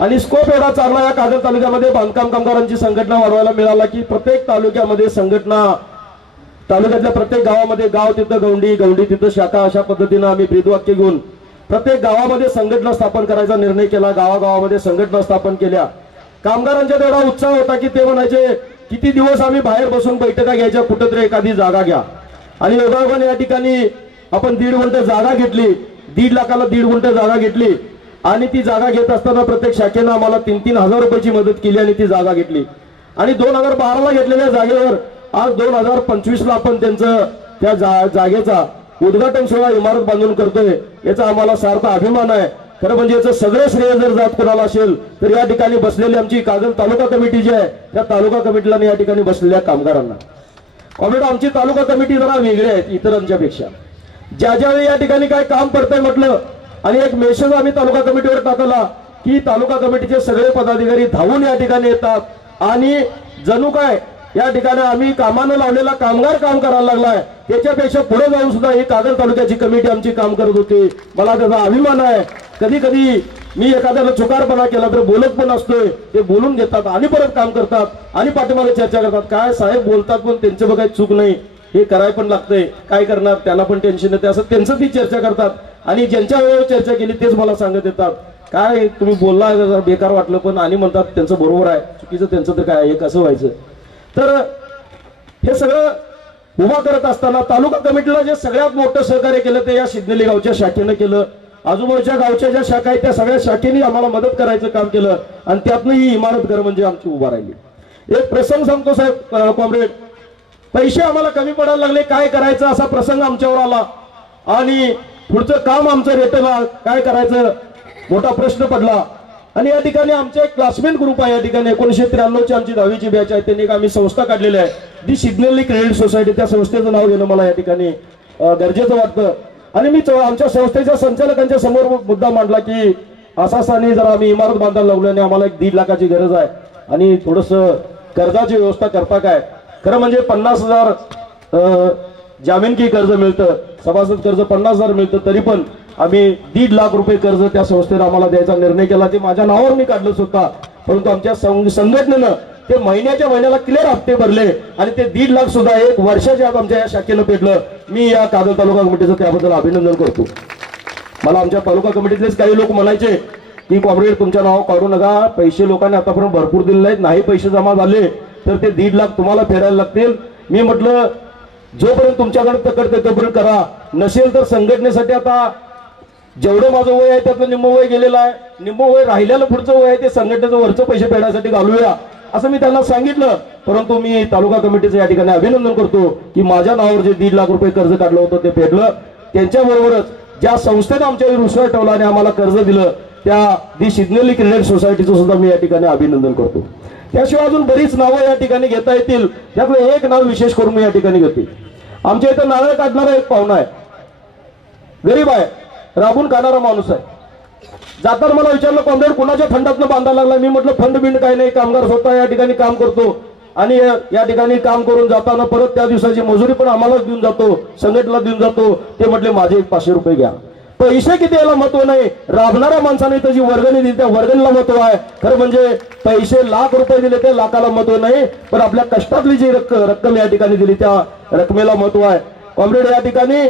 आणि स्कोप एवढा चांगला या कागल तालुक्यामध्ये बांधकाम कामगारांची संघटना वाढवायला मिळाला की प्रत्येक तालुक्यामध्ये संघटना, तालुक्यातल्या प्रत्येक गावामध्ये गाव तिथं गौंडी, गौंडी तिथं शाखा, अशा पद्धतीनं आम्ही ब्रीदवाक्य घेऊन प्रत्येक गावामध्ये संघटना स्थापन करायचा निर्णय केला. गावागावामध्ये संघटना स्थापन केल्या. कामगारांच्या एवढा उत्साह होता की ते म्हणायचे किती दिवस आम्ही बाहेर बसून बैठका घ्यायच्या, कुठेतरी एखादी जागा घ्या. आणि योगायोगाने या ठिकाणी आपण 1.5 गुंठ जागा घेतली, 1.5 लाखाला 1.5 गुंठ जागा घेतली. आणि ती जागा घेत असताना प्रत्येक शाखेनं आम्हाला 3-3 हजार रुपयाची मदत केली आणि ती जागा घेतली. आणि 2012ला घेतलेल्या जागेवर आज 2025ला आपण त्यांचं त्या जागेचा उद्घाटन सोहळा इमारत बांधून करतोय, याचा आम्हाला सार्थ अभिमान आहे. खरं म्हणजे याचं सगळं श्रेय जर जात कोणाला असेल तर या ठिकाणी बसलेली आमची कागल तालुका कमिटी जी आहे त्या तालुका कमिटीला या ठिकाणी बसलेल्या कामगारांना. कॉम्रेड आमची तालुका कमिटी जरा वेगळी आहे इतरांच्या पेक्षा. ज्या ज्यावेळी या ठिकाणी काय काम पडतंय म्हटलं आणि एक मेसेज आम्ही तालुका कमिटीवर टाकला की तालुका कमिटीचे सगळे पदाधिकारी धावून या ठिकाणी येतात आणि जणू काय या ठिकाणी आम्ही कामानं लावलेला कामगार काम करायला लागलाय, त्याच्यापेक्षा पुढे जाऊन सुद्धा ही कागल तालुक्याची कमिटी आमची काम करत होती. मला त्याचा अभिमान आहे. कधी कधी मी एखाद्याला चुकारपणा केला तर बोलत पण असतोय, ते बोलून घेतात आणि परत काम करतात आणि पाठीमागे चर्चा करतात. काय साहेब बोलतात पण त्यांचं बघाय चूक नाही, हे कराय पण लागतंय, काय करणार, त्यांना पण टेन्शन येते, असं त्यांचं ती चर्चा करतात. आणि ज्यांच्या वेळेवर चर्चा केली तेच मला सांगत येतात काय तुम्ही बोलला बेकार वाटलं, पण आणि म्हणतात त्यांचं बरोबर आहे, चुकीचं त्यांचं तर काय आहे, कसं व्हायचं. तर हे सगळं उभा करत असताना तालुका कमिटीला जे सगळ्यात मोठं सहकार्य केलं ते या सिद्धनेली गावच्या शाखेनं केलं. आजूबाजूच्या गावच्या ज्या शाखा आहेत त्या सगळ्या शाखेने आम्हाला मदत करायचं काम केलं आणि त्यातनं ही इमारत घर म्हणजे आमची उभा राहिली. एक प्रसंग सांगतो साहेब कॉम्रेड, पैसे आम्हाला कमी पडायला लागले, काय करायचं असा प्रसंग आमच्यावर आला आणि पुढचं काम आमचं रेटला, काय करायचं मोठा प्रश्न पडला. आणि या ठिकाणी आमचे एक क्लासमेट ग्रुप आहे, या ठिकाणी 1993ची आमची 10वीची बॅच आहे, त्यांनी आम्ही संस्था काढलेली आहे दी सिग्नली क्रेडिट सोसायटी. त्या संस्थेचं नाव घेणं मला या ठिकाणी गरजेचं वाटतं. आणि मी आमच्या संस्थेच्या संचालकांच्या समोर मुद्दा मांडला की असासानी जरा आम्ही इमारत बांधायला लागलो आणि आम्हाला 1.5 लाखाची गरज आहे आणि थोडंसं कर्जाची व्यवस्था करता काय. खरं म्हणजे 50,000 जामीन की कर्ज मिळतं, सभासद कर्ज 50,000 मिळतं, तरी पण आम्ही 1.5 लाख रुपये कर्ज त्या संस्थेला आम्हाला द्यायचा निर्णय केला. ते माझ्या नावावर मी काढलं सुद्धा, परंतु आमच्या संघटनेनं ते महिन्याच्या महिन्याला क्लिअर हप्ते भरले आणि ते 1.5 लाख सुद्धा 1 वर्षाच्या आत आमच्या या शाखेनं पेटलं. मी या कागल तालुका कमिटीचं त्याबद्दल अभिनंदन करतो. मला आमच्या तालुका कमिटीतलेच काही लोक म्हणायचे की कॉम्रेड तुमच्या नाव काढू नका, पैसे लोकांनी आतापर्यंत भरपूर दिलेले आहेत, नाही पैसे जमा झाले तर ते 1.5 लाख तुम्हाला फेडायला लागतील. मी म्हटलं जोपर्यंत तुमच्याकडे तकडते तोपर्यंत करा, नसेल तर संघटनेसाठी आता जेवढं माझं वय आहे त्यातलं निम्म वय गेलेलं आहे, निम्म वय राहिलेलं पुढचं वय आहे ते संघटनेचं वरचं पैसे फेडायसाठी घालूया असं मी त्यांना सांगितलं. परंतु मी तालुका कमिटीचं या ठिकाणी अभिनंदन करतो की माझ्या नावावर जे 1.5 लाख रुपये कर्ज काढलं होतं ते फेडलं. त्यांच्याबरोबरच ज्या संस्थेनं आमच्यावर विश्वास ठेवला आणि आम्हाला कर्ज दिलं त्या दी सिग्नली क्रेडिट सोसायटीचं सुद्धा मी या ठिकाणी अभिनंदन करतो. त्याशिवाय अजून बरीच नावं या ठिकाणी घेता येतील, त्यातलं एक नाव विशेष करून मी या ठिकाणी घेते. आमच्या इथं नारळ काढणारा एक पाहुणा आहे, गरीब आहे, राबून खाणारा माणूस आहे. जाताना मला विचारलं कॉम्रेड कुणाच्या फंडातनं बांधायला लागला. मी म्हटलं फंड बिंड काही नाही, कामगार स्वतः या ठिकाणी काम करतो आणि या ठिकाणी काम करून जाताना परत त्या दिवसाची मजुरी पण आम्हालाच देऊन जातो, संघटनेला देऊन जातो. ते म्हटले माझे 500 रुपये घ्या. पैसे किती याला महत्व नाही, राबणाऱ्या माणसाने त्याची वर्गणी दिली त्या वर्गणीला महत्व आहे. खरं म्हणजे पैसे लाख रुपये दिले त्या लाखाला महत्व नाही, पण आपल्या कष्टातली जी रक्कम या ठिकाणी दिली त्या रकमेला महत्व आहे. कॉम्रेड या ठिकाणी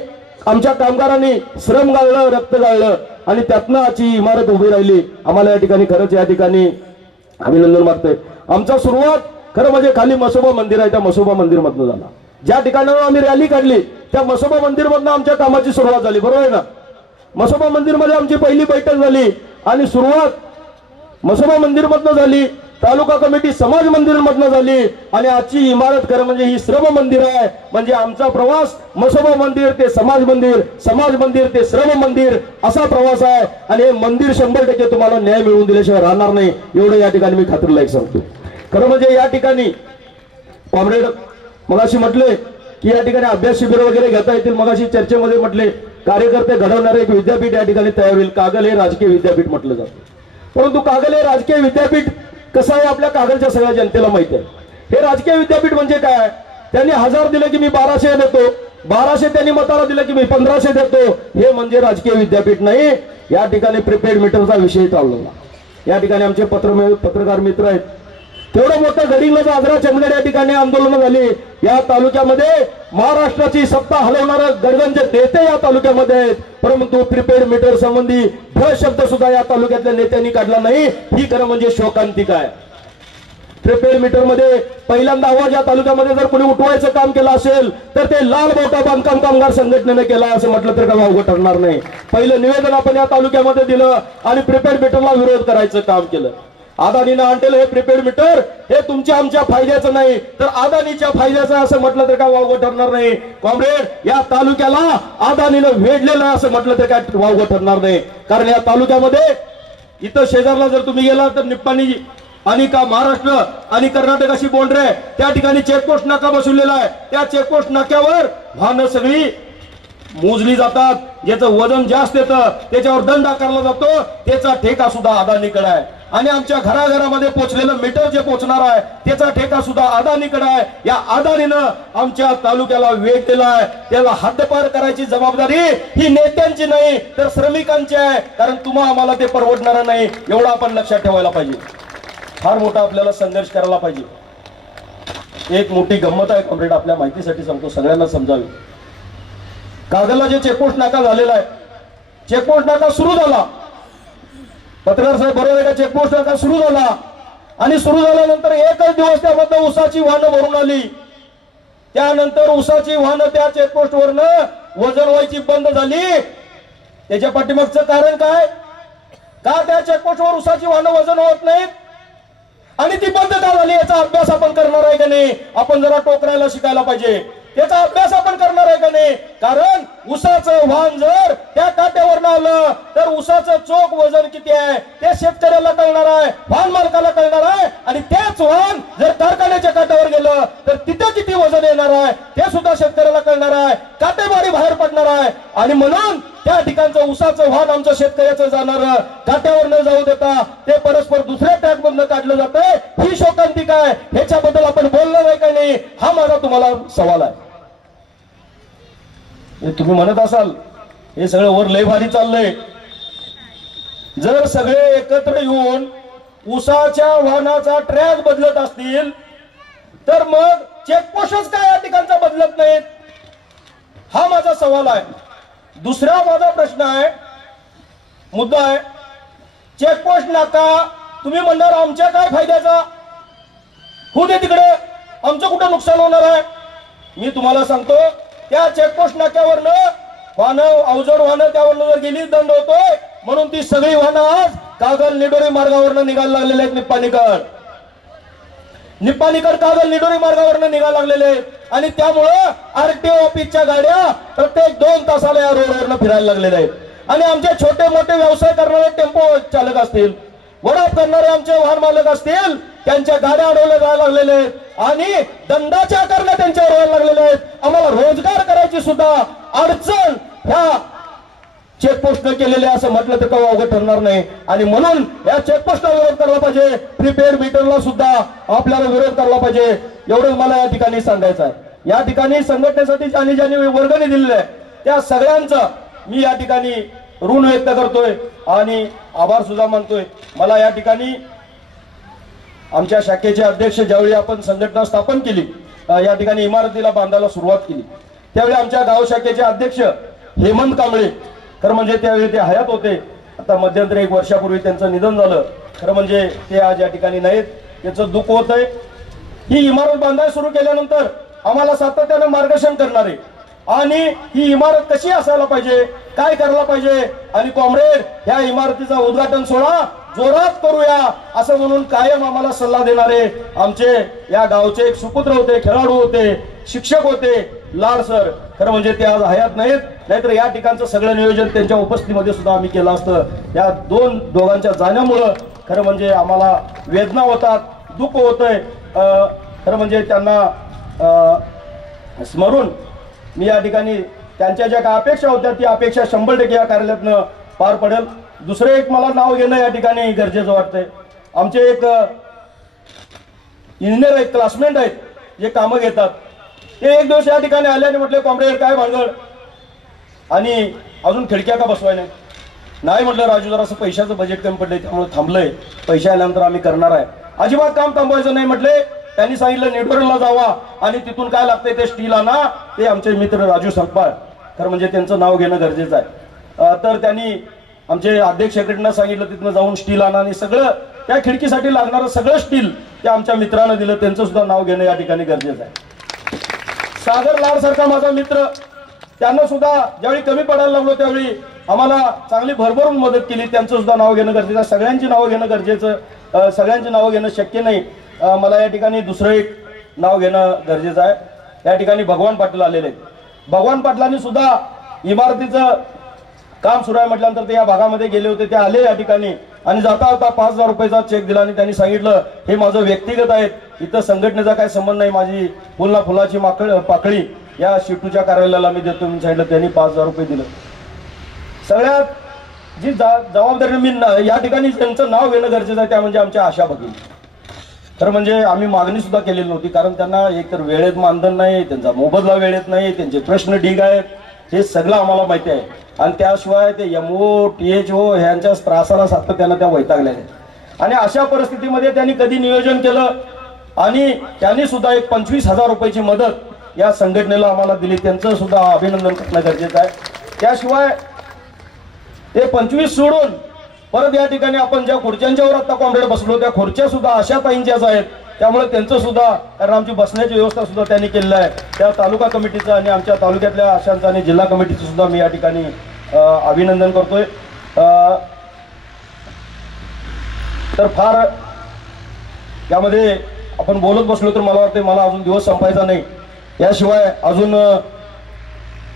आमच्या कामगारांनी श्रम गाळलं, रक्त गाळलं आणि त्यातनं आजची इमारत उभी राहिली. आम्हाला या ठिकाणी खरंच या ठिकाणी अभिनंदन मानतोय. आमचा सुरुवात खरं म्हणजे खाली मसोबा मंदिर आहे त्या मसोबा मंदिर मधनं झाला. ज्या ठिकाणावर आम्ही रॅली काढली त्या मसोबा मंदिर मधनं आमच्या कामाची सुरुवात झाली. बरोबर आहे ना. मसोबा मंदिर मध्ये आमची पहिली बैठक झाली आणि सुरुवात मसोबा मंदिर मधनं झाली, तालुका कमिटी समाज मंदिर मधनं झाली आणि आजची इमारत खरं म्हणजे ही श्रम मंदिर आहे. म्हणजे आमचा प्रवास मसोबा मंदिर ते समाज मंदिर, समाज मंदिर ते श्रम मंदिर असा प्रवास आहे. आणि हे मंदिर 100% तुम्हाला न्याय मिळवून दिल्याशिवाय राहणार नाही, एवढं या ठिकाणी मी खात्रीलायक सांगतो. खरं म्हणजे या ठिकाणी कॉम्रेड मगाशी म्हटले की या ठिकाणी अभ्यास शिबिर वगैरे घेता येतील. मगाशी चर्चेमध्ये म्हटले कार्यकर्ते घडवणारे एक विद्यापीठ या ठिकाणी तयार होईल. कागल हे राजकीय विद्यापीठ म्हटलं जातं, परंतु कागल हे राजकीय विद्यापीठ कसं आहे आपल्या कागलच्या सगळ्या जनतेला माहिती आहे. हे राजकीय विद्यापीठ म्हणजे काय, त्यांनी 1000 दिले की मी 1200 देतो, 1200 त्यांनी मताला दिलं की मी 1500 देतो, हे म्हणजे राजकीय विद्यापीठ नाही. या ठिकाणी प्रीपेड मीटरचा विषय चालवला. या ठिकाणी आमचे पत्रकार मित्र आहेत. तेवढं मोठं गडिंग्लज, आजरा, चंदगड या ठिकाणी आंदोलनं झाली. या तालुक्यामध्ये महाराष्ट्राची सत्ता हलवणारं गडगंज नेते या तालुक्यामध्ये आहेत, परंतु प्रीपेड मीटर संबंधी भ शब्द सुद्धा या तालुक्यातल्या नेत्यांनी काढला नाही. ही खरं म्हणजे शोकांतिका आहे. प्रीपेड मीटर मध्ये पहिल्यांदा आवाज या तालुक्यामध्ये जर कोणी उठवायचं काम केलं असेल तर ते लाल बोटा बांधकाम कामगार संघटनेने केला असं म्हटलं तर काय अवघड ठरणार नाही. पहिलं निवेदन आपण या तालुक्यामध्ये दिलं आणि प्रीपेड मीटरला विरोध करायचं काम केलं. अदानीनं आणलेलं हे प्रीपेड मीटर हे तुमच्या आमच्या फायद्याचं नाही तर अदानीच्या फायद्याचं असं म्हटलं तर काय वावगं ठरणार नाही. कॉम्रेड या तालुक्याला अदानीनं वेढलेलं असं म्हटलं तर काय वावगं ठरणार नाही. कारण या तालुक्यामध्ये इथं शेजारला जर तुम्ही गेला तर निप्पाणी आणि का महाराष्ट्र आणि कर्नाटक अशी बाउंड्री आहे, त्या ठिकाणी चेकपोस्ट नाका बसवलेला आहे. त्या चेकपोस्ट नाक्यावर वाहनं सगळी मोजली जातात. ज्याचं वजन जास्त येतं त्याच्यावर दंड आकारला जातो, त्याचा ठेका सुद्धा अदानीकडे आहे. आणि आमच्या घराघरामध्ये पोहोचलेलं मीटर जे पोहोचणार आहे त्याचा ठेका सुद्धा अदानीकडे आहे. या अदानीनं आमच्या तालुक्याला वेग दिला आहे. त्याला हद्दपार करायची जबाबदारी ही नेत्यांची नाही तर श्रमिकांची आहे. कारण तुम्हा आम्हाला ते परवडणार नाही, एवढं आपण लक्षात ठेवायला पाहिजे. फार मोठा आपल्याला संघर्ष करायला पाहिजे. एक मोठी गंमत आहे कॉम्रेड, आपल्या माहितीसाठी सांगतो, सगळ्यांना समजावी. कागलला जे चेकपोस्ट नाका झालेला आहे, चेकपोस्ट नाका सुरू झाला. पत्रकार साहेब बरोबर आहे का, चेकपोस्ट नाका सुरू झाला आणि सुरू झाल्यानंतर एकच दिवस त्यामध्ये ऊसाची वाहनं भरून आली. त्यानंतर ऊसाची वाहनं त्या चेकपोस्ट वरनं वजन व्हायची बंद झाली. त्याच्या पाठीमागचं कारण काय, का त्या चेकपोस्ट वर ऊसाची वाहनं वजन होत नाहीत आणि ती बंद का झाली याचा अभ्यास आपण करणार आहे का नाही. आपण जरा टोकरायला शिकायला पाहिजे, त्याचा अभ्यास आपण करणार आहे का नाही. कारण ऊसाचं वाहन जर त्या काट्यावर आलं तर ऊसाचं चोख वजन किती आहे ते शेतकऱ्याला कळणार आहे, वाहन मालकाला कळणार आहे. आणि तेच वाहन जर कारखान्याच्या काट्यावर गेलं तर तिथे किती वजन येणार आहे ते सुद्धा शेतकऱ्याला कळणार आहे, काटेमारी बाहेर पडणार आहे. आणि म्हणून त्या ठिकाणचं ऊसाचं वाहन आमचं शेतकऱ्याचं जाणार काट्यावर न जाऊ देता ते परस्पर दुसऱ्या ट्रॅक मधनं काढलं जातंय. ही शोकांतिका आहे, ह्याच्याबद्दल आपण बोलणार आहे का नाही हा माझा तुम्हाला सवाल आहे. तुम्ही म्हणत असाल हे सगळं वर लय भारी चाललंय, जर सगळे एकत्र येऊन ऊसाच्या वाहनाचा ट्रॅक बदलत असतील तर मग चेकपोस्टच काय या ठिकाणचा बदलत नाहीत, हा माझा सवाल आहे. दुसरा माझा प्रश्न आहे, मुद्दा आहे, चेकपोस्ट नाका तुम्ही म्हणणार आमच्या काय फायद्याचा, होऊ दे तिकडे, आमचं कुठं नुकसान होणार आहे. मी तुम्हाला सांगतो त्या चेकपोस्ट नाक्यावरनं वाहनं अवजड वाहनं त्यावरनं जर गेली दंड होतोय. म्हणून ती सगळी वाहनं आज कागल निडोरी मार्गावरनं निघायला लागलेले आहेत. निप्पाणीकर कागल निडोरी मार्गावरनं निघायला लागलेले आहेत आणि त्यामुळं आरटीओ ऑफिसच्या गाड्या प्रत्येक 2 तासाला या रोडवरनं फिरायला लागलेल्या आहेत. आणि आमचे छोटे मोठे व्यवसाय करणारे टेम्पो चालक असतील, वडाप करणारे आमचे वाहन मालक असतील, त्यांच्या गाड्या अडवल्या जायला लागलेले आहेत आणि दंडाच्या आकारण्या त्यांच्यावर व्हायला लागलेल्या आहेत. आम्हाला रोजगार करायची सुद्धा अडचण ह्या चेकपोस्ट केलेले असं म्हटलं तर काही अवघड ठरणार नाही. आणि म्हणून या चेकपोस्टला विरोध करायला पाहिजे, प्रीपेड मीटरला सुद्धा आपल्याला विरोध करायला पाहिजे. एवढंच मला या ठिकाणी सांगायचं आहे. या ठिकाणी संघटनेसाठी ज्यांनी वर्गणी दिलेली आहे त्या सगळ्यांचं मी या ठिकाणी ऋण व्यक्त करतोय आणि आभार सुद्धा मानतोय. मला या ठिकाणी आमच्या शाखेचे अध्यक्ष ज्यावेळी आपण संघटना स्थापन केली, या ठिकाणी इमारतीला बांधायला सुरुवात केली, त्यावेळी आमच्या गाव शाखेचे अध्यक्ष हेमंत कांबळे, खरं म्हणजे त्यावेळी ते हयात होते. आता मध्यंतरी 1 वर्षापूर्वी त्यांचं निधन झालं. खरं म्हणजे ते आज या ठिकाणी नाहीत. त्याचं दुःख होत आहे. ही इमारत बांधायला सुरू केल्यानंतर आम्हाला सातत्यानं मार्गदर्शन करणारे आणि ही इमारत कशी असायला पाहिजे, काय करायला पाहिजे आणि कॉम्रेड ह्या इमारतीचा उद्घाटन सोहळा जोरात करूया असं म्हणून कायम आम्हाला सल्ला देणारे आमचे या गावचे एक सुपुत्र होते, खेळाडू होते, शिक्षक होते, लाड सर. खरं म्हणजे ते आज हयात नाहीत, नाहीतर या ठिकाणचं सगळं नियोजन त्यांच्या उपस्थितीमध्ये सुद्धा आम्ही केलं असतं. या दोघांच्या जाण्यामुळं खरं म्हणजे आम्हाला वेदना होतात, दुःख होतंय. खरं म्हणजे त्यांना स्मरून मी या ठिकाणी त्यांच्या ज्या काही अपेक्षा होत्या ती अपेक्षा 100% या कार्यालयातनं पार पडेल. दुसरं एक मला नाव घेणं या ठिकाणी गरजेचं वाटतंय. आमचे एक इंजिनियर आहेत, क्लासमेट आहेत, जे कामं घेतात, ते एक दिवस या ठिकाणी आले आणि म्हटले कॉम्रेड काय भानगड आणि अजून खिडक्या का बसवाय नाही. म्हटलं राजू जरासं पैशाचं बजेट कमी पडलंय त्यामुळे थांबलंय, पैसे आल्यानंतर आम्ही करणार आहे. अजिबात काम थांबवायचं नाही म्हटले. त्यांनी सांगितलं नेटवर्कला जावा आणि तिथून काय लागतंय ते स्टील आणा. ते आमचे मित्र राजू संकपाळ, खरं म्हणजे त्यांचं नाव घेणं गरजेचं आहे. तर त्यांनी आमचे अध्यक्ष सेक्रेटरीना सांगितलं तिथनं जाऊन स्टील आणा आणि सगळं त्या खिडकीसाठी लागणारं सगळं स्टील त्या आमच्या मित्रांना दिलं. त्यांचं सुद्धा नाव घेणं या ठिकाणी गरजेचं आहे. सागर लाड सारखा माझा मित्र, त्यांना सुद्धा ज्यावेळी कमी पडायला लागलो त्यावेळी आम्हाला चांगली भरभरून मदत केली. त्यांचं सुद्धा नाव घेणं गरजेचं आहे. सगळ्यांची नावं घेणं गरजेचं, सगळ्यांची नावं घेणं शक्य नाही. मला या ठिकाणी दुसरं एक नाव घेणं गरजेचं आहे. या ठिकाणी भगवान पाटील आलेले आहेत. भगवान पाटलांनी सुद्धा इमारतीचं काम सुरू आहे म्हटल्यानंतर ते या भागामध्ये गेले होते. ते आले या ठिकाणी आणि जाता जाता 5,000 रुपयाचा चेक दिला आणि त्यांनी सांगितलं हे माझं व्यक्तिगत आहे, इथं संघटनेचा काय संबंध नाही, माझी फुलाची पाकळी या शिटूच्या कार्यालयाला मी देतो म्हणून सांगितलं. त्यांनी 5,000 रुपये दिलं. सगळ्यात जी जबाबदारी मी या ठिकाणी त्यांचं नाव घेणं गरजेचं आहे त्या म्हणजे आमच्या आशा भगिनी. तर म्हणजे आम्ही मागणी सुद्धा केलेली नव्हती, कारण त्यांना एकतर वेळेत मानधन नाही, त्यांचा मोबदला वेळेत नाही, त्यांचे प्रश्न ढीग आहेत, हे सगळं आम्हाला माहिती आहे. आणि त्याशिवाय ते MO THO ह्यांच्या त्रासाला सातत्यानं त्या वैतागल्या आहेत. आणि अशा परिस्थितीमध्ये त्यांनी कधी नियोजन केलं आणि त्यांनी सुद्धा एक 25,000 रुपयाची मदत या संघटनेला आम्हाला दिली. त्यांचं सुद्धा अभिनंदन करणं गरजेचं आहे. त्याशिवाय ते 25 सोडून परत या ठिकाणी आपण ज्या खुर्च्यांच्यावर आता कॉम्रेड बसलो त्या खुर्च्या सुद्धा अशा ताईंच्याच आहेत. त्यामुळे त्यांचं सुद्धा, कारण आमची बसण्याची व्यवस्था सुद्धा त्यांनी केलेली आहे, त्या तालुका कमिटीचं आणि आमच्या तालुक्यातल्या आशांचं आणि जिल्हा कमिटीचं सुद्धा मी या ठिकाणी अभिनंदन करतोय. तर फार यामध्ये आपण बोलत बसलो तर मला वाटतं मला अजून दिवस संपायचा नाही. याशिवाय अजून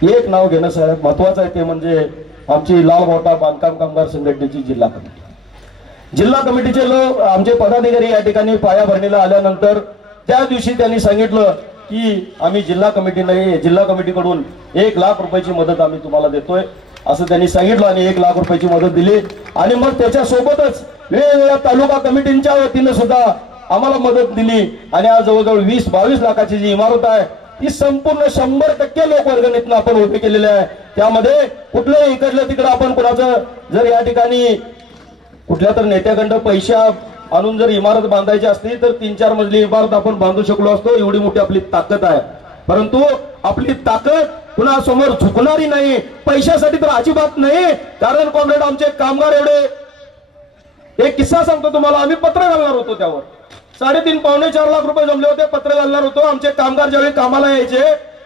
एक नाव घेणं सगळ्यात महत्वाचं आहे, ते म्हणजे आमची लालबावटा बांधकाम कामगार संघटनेची जिल्हा कमिटी. जिल्हा कमिटीचे लोक आमचे पदाधिकारी या ठिकाणी पायाभरणीला आल्यानंतर त्या दिवशी त्यांनी सांगितलं की आम्ही जिल्हा कमिटीकडून 1 लाख रुपयाची मदत आम्ही तुम्हाला देतोय असं त्यांनी सांगितलं आणि 1 लाख रुपयाची मदत दिली. आणि मग त्याच्यासोबतच वेगवेगळ्या तालुका कमिटींच्या वतीनं सुद्धा आम्हाला मदत दिली. आणि आज जवळजवळ 20-22 लाखाची जी इमारत आहे ती संपूर्ण 100% लोकवर्गणीतनं आपण उभी केलेली आहे. त्यामध्ये कुठलंही इकडलं तिकडं आपण कुणाचं जर या ठिकाणी कुठल्या तर नेत्याकडं पैसे आणून जर इमारत बांधायची असती तर 3-4 मजली इमारत आपण बांधू शकलो असतो. एवढी मोठी आपली ताकद आहे. परंतु आपली ताकद कुणासमोर झुकणारी नाही, पैशासाठी तर अजिबात नाही. कारण कॉम्रेड आमचे कामगार एवढे, एक किस्सा सांगतो तुम्हाला. आम्ही पत्र घालणार होतो, त्यावर 3.5-4 लाख रुपये जमले होते. पत्र घालणार होतो. आमचे कामगार ज्यावेळी कामाला यायचे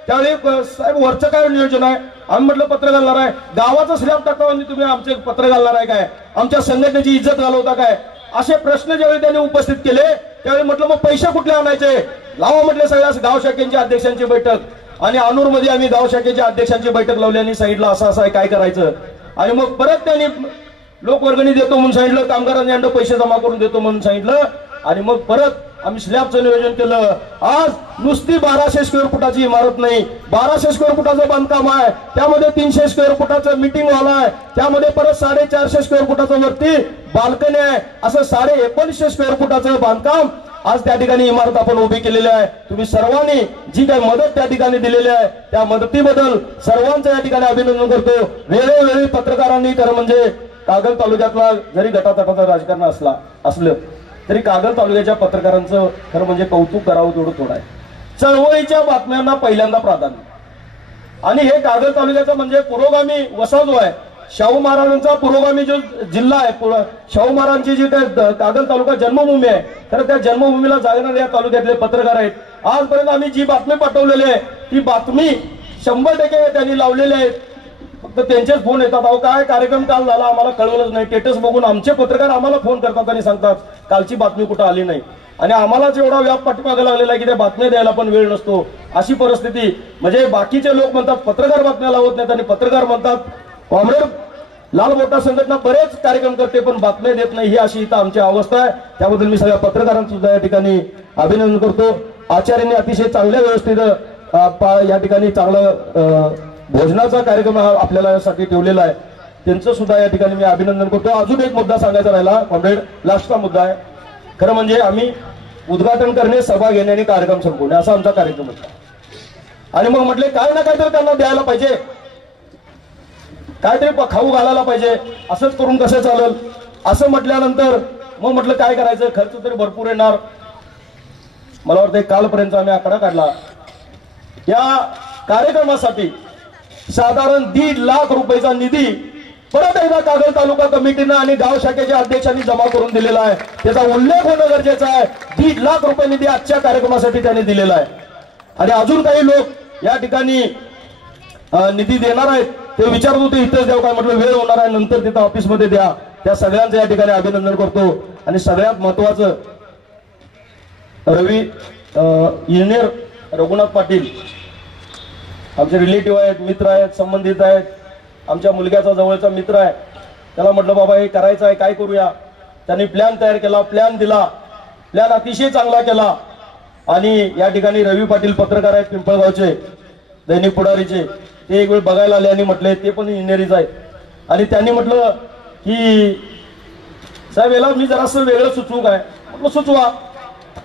त्यावेळी साहेब वरचं काय नियोजन आहे, आम्ही म्हटलं पत्र घालणार आहे. गावाचा स्लॅब टाकावा आणि तुम्ही आमचे पत्र घालणार आहे काय, आमच्या संघटनेची इज्जत घालवता काय, असे प्रश्न ज्यावेळी त्यांनी उपस्थित केले त्यावेळी म्हटलं मग पैसे कुठले आणायचे, लावा म्हटले सगळ्या गाव शाखेच्या अध्यक्षांची बैठक. आणि अनूरमध्ये आम्ही गाव शाखेच्या अध्यक्षांची बैठक लावली आणि सांगितलं असं असं आहे काय करायचं. आणि मग परत त्यांनी लोकवर्गणी देतो म्हणून सांगितलं, कामगारांनी पैसे जमा करून देतो म्हणून सांगितलं. आणि मग परत आम्ही स्लॅबचं नियोजन केलं. आज नुसती 1200 स्क्वेअर फुटाची इमारत नाही, 1200 स्क्वेअर फुटाचं बांधकाम आहे, त्यामध्ये 300 स्क्वेअर फुटाचं मीटिंग हॉल आहे, त्यामध्ये परत 450 स्क्वेअर फुटाचं वरती बाल्कनी आहे, असं 1950 स्क्वेअर फुटाचं बांधकाम आज त्या ठिकाणी इमारत आपण उभी केलेली आहे. तुम्ही सर्वांनी जी काही मदत त्या ठिकाणी दिलेली आहे त्या मदतीबद्दल सर्वांचं या ठिकाणी अभिनंदन करतो. वेळोवेळी पत्रकारांनी खरं म्हणजे कागल तालुक्यातला जरी गटातटाचं राजकारण असलं तरी कागल तालुक्याच्या पत्रकारांचं खरं म्हणजे कौतुक करावं तेवढं थोडं आहे. चळवळीच्या बातम्यांना पहिल्यांदा प्राधान्य, आणि हे कागल तालुक्याचा म्हणजे पुरोगामी वसा जो आहे, शाहू महाराजांचा पुरोगामी जो जिल्हा आहे, शाहू महाराजांची जी काय कागल तालुका जन्मभूमी आहे, तर त्या जन्मभूमीला जागणारे या तालुक्यातले पत्रकार आहेत. आजपर्यंत आम्ही जी बातमी पाठवलेली आहे ती बातमी 100% त्यांनी लावलेली आहे. फक्त त्यांचेच फोन येतात, अहो काय कार्यक्रम काल झाला आम्हाला कळवलंच नाही. स्टेटस बघून आमचे पत्रकार आम्हाला फोन करतात आणि सांगतात कालची बातमी कुठं आली नाही. आणि आम्हालाच एवढा व्याप पाठीमागे लागलेला आहे की त्या बातम्या द्यायला पण वेळ नसतो. अशी परिस्थिती म्हणजे बाकीचे लोक म्हणतात पत्रकार बातम्या लावत नाहीत आणि पत्रकार म्हणतात कॉम्रेड लाल मोठा संघटना बरेच कार्यक्रम करते पण बातम्या देत नाही. ही अशी इथं आमची अवस्था आहे. त्याबद्दल मी सगळ्या पत्रकारांचं सुद्धा या ठिकाणी अभिनंदन करतो. आचार्यांनी अतिशय चांगल्या व्यवस्थित या ठिकाणी चांगलं भोजनाचा कार्यक्रम आपल्याला साठी ठेवलेला आहे, त्यांचं सुद्धा या ठिकाणी मी अभिनंदन करतो. अजून एक मुद्दा सांगायचा राहिला कॉम्रेड, लास्टचा मुद्दा आहे. खरं म्हणजे आम्ही उद्घाटन करणे, सभा घेणे आणि कार्यक्रम संपवणे असा आमचा कार्यक्रम होता. आणि मग म्हटले काय ना काहीतरी त्यांना द्यायला पाहिजे, काहीतरी खाऊ घालायला पाहिजे, असंच करून कसं चालेल असं म्हटल्यानंतर मग म्हटलं काय करायचं, खर्च तरी भरपूर येणार. मला वाटतं कालपर्यंत आम्ही आकडा काढला, या कार्यक्रमासाठी साधारण 1.5 लाख रुपयाचा निधी परत एकदा कागल तालुका कमिटीनं आणि गाव शाखेच्या अध्यक्षांनी जमा करून दिलेला आहे. त्याचा उल्लेख होणं गरजेचं आहे. 1.5 लाख रुपये निधी आजच्या कार्यक्रमासाठी त्यांनी दिलेला आहे. आणि अजून काही लोक या ठिकाणी निधी देणार आहेत, ते विचारत होते इथेच द्याव काय, म्हटलं वेळ होणार आहे नंतर तिथं ऑफिसमध्ये द्या. त्या सगळ्यांचं या ठिकाणी अभिनंदन करतो. आणि सगळ्यात महत्वाचं इंजिनियर रघुनाथ पाटील आमचे रिलेटिव्ह आहेत, मित्र आहेत, संबंधित आहेत, आमच्या मुलग्याचा जवळचा मित्र आहे. त्याला म्हटलं बाबा हे करायचं आहे काय करूया. त्यांनी प्लॅन तयार केला, प्लॅन दिला, प्लॅन अतिशय चांगला केला. आणि या ठिकाणी रवी पाटील पत्रकार आहेत पिंपळगावचे, दैनिक पुढारीचे, ते एक वेळ बघायला आले आणि म्हटले ते पण इंजिनिअरिंग आहेत. आणि त्यांनी म्हटलं की साहेब याला मी जरासं वेगळं सुचवू काय, म्हटलं सुचवा.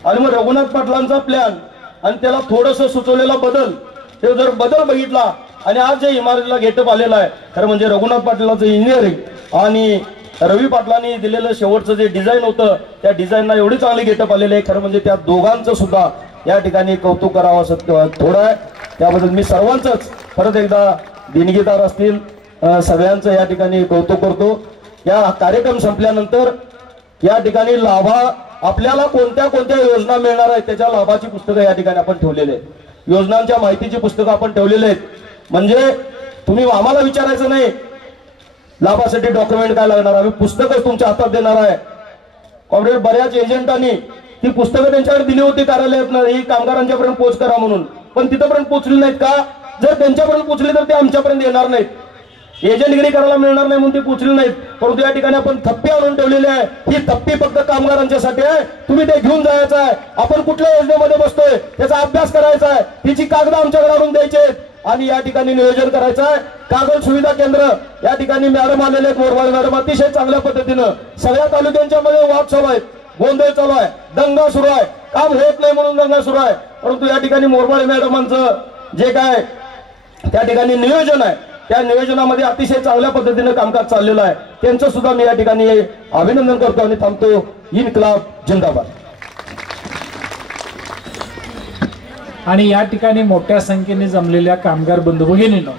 आणि मग रघुनाथ पाटलांचा प्लॅन आणि त्याला थोडंसं सुचवलेला बदल, ते जर बदल बघितला आणि आज जे इमारतीला गेटअप आलेला आहे, खरं म्हणजे रघुनाथ पाटलांचं इंजिनिअरिंग आणि रवी पाटलांनी दिलेलं शेवटचं जे डिझाईन होतं त्या डिझाईनला एवढी चांगली गेटअप आलेली आहे. खरं म्हणजे त्या दोघांचं सुद्धा या ठिकाणी कौतुक करावं असं थोडं आहे. त्याबद्दल मी सर्वांचंच परत एकदा देणगीदार असतील सगळ्यांचं या ठिकाणी कौतुक करतो. या कार्यक्रम संपल्यानंतर या ठिकाणी लाभा आपल्याला कोणत्या कोणत्या योजना मिळणार आहेत त्याच्या लाभाची पुस्तकं या ठिकाणी आपण ठेवलेले आहेत. योजनांच्या माहितीची पुस्तकं आपण ठेवलेले आहेत. म्हणजे तुम्ही आम्हाला विचारायचं नाही लाभासाठी डॉक्युमेंट काय लागणार, आम्ही पुस्तकच तुमच्या हातात देणार आहे. कॉम्रेड बऱ्याच एजंटांनी ती पुस्तकं त्यांच्याकडे दिली होती कार्यालयात, ही कामगारांच्यापर्यंत पोहोच करा म्हणून, पण तिथपर्यंत पोहोचली नाहीत का. जर त्यांच्यापर्यंत पोहोचली तर ते आमच्यापर्यंत येणार नाहीत. एजंटगिरी करायला मिळणार नाही म्हणून ती पोहोचली नाहीत. परंतु या ठिकाणी आपण थप्पी आणून ठेवलेली आहे. ही थप्पी फक्त कामगारांच्यासाठी आहे. तुम्ही ते घेऊन जायचं आहे. आपण कुठल्या योजनेमध्ये बसतोय त्याचा अभ्यास करायचा आहे. तिची कागद आमच्याकडे आणून द्यायची आहेत आणि या ठिकाणी नियोजन करायचं आहे. कागद सुविधा केंद्र या ठिकाणी मॅडम आलेले आहेत, मोरवाळे मॅडम अतिशय चांगल्या पद्धतीनं सगळ्या तालुक्यांच्या मध्ये वाद चालू आहेत, गोंधळ चालू आहे, दंगा सुरू आहे, काम होत नाही म्हणून दंगा सुरू आहे. परंतु या ठिकाणी मोरवाळे मॅडमांचं जे काय त्या ठिकाणी नियोजन आहे त्या नियोजनामध्ये अतिशय चांगल्या पद्धतीने कामकाज चाललेलं आहे. त्यांचं सुद्धा मी या ठिकाणी अभिनंदन करतो आणि थांबतो. इन्क्लाब जिंदाबाद. आणि या ठिकाणी मोठ्या संख्येने जमलेल्या कामगार बंधू भगिनींनो,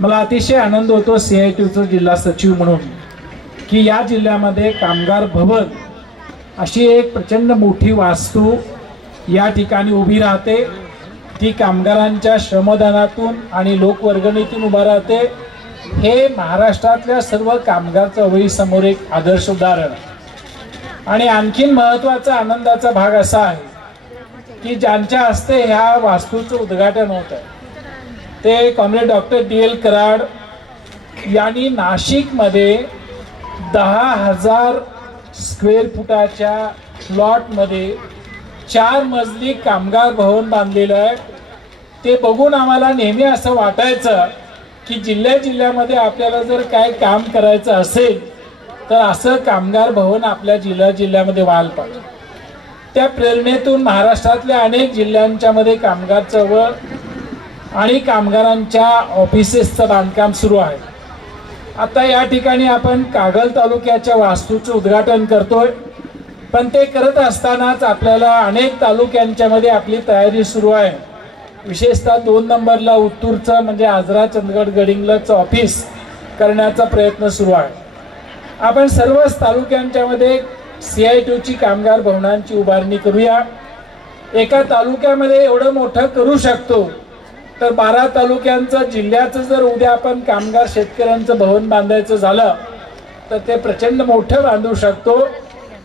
मला अतिशय आनंद होतो CITUचं जिल्हा सचिव म्हणून की या जिल्ह्यामध्ये कामगार भवन अशी एक प्रचंड मोठी वास्तू या ठिकाणी उभी राहते. ती कामगारांच्या श्रमदानातून आणि लोकवर्गणीतून उभा राहते. हे महाराष्ट्रातल्या सर्व कामगार चळवळीसमोर एक आदर्श उदाहरण. आणि आणखीन महत्त्वाचा आनंदाचा भाग असा आहे की ज्यांच्या हस्ते ह्या वास्तूचं उद्घाटन होत आहे ते कॉम्रेड डॉक्टर DL कराड यांनी नाशिकमध्ये 10,000 स्क्वेअर फुटाच्या प्लॉटमध्ये 4 मजली कामगार भवन बांधलेलं आहे. ते बघून आम्हाला नेहमी असं वाटायचं की जिल्ह्यामध्ये आपल्याला जर काय काम करायचं असेल तर असं कामगार भवन आपल्या जिल्ह्यामध्ये व्हायला पाहिजे. त्या प्रेरणेतून महाराष्ट्रातल्या अनेक जिल्ह्यांच्या मध्ये कामगार चळवळ आणि कामगारांच्या ऑफिसेसचं बांधकाम सुरू आहे. आता या ठिकाणी आपण कागल तालुक्याच्या वास्तूचं उद्घाटन करतोय, पण ते करत असतानाच आपल्याला अनेक तालुक्यांच्या मध्ये आपली तयारी सुरू आहे. विशेषतः 2 नंबरला उत्तूरचं म्हणजे आजरा चंदगड गडिंग्लजचं ऑफिस करण्याचा प्रयत्न सुरू आहे. आपण सर्वच तालुक्यांच्या मध्ये CITUची कामगार भवनांची उभारणी करूया. एका तालुक्यामध्ये एवढं मोठं करू शकतो तर 12 तालुक्यांचं जिल्ह्याचं जर उद्या आपण कामगार शेतकऱ्यांचं भवन बांधायचं झालं तर ते प्रचंड मोठं बांधू शकतो.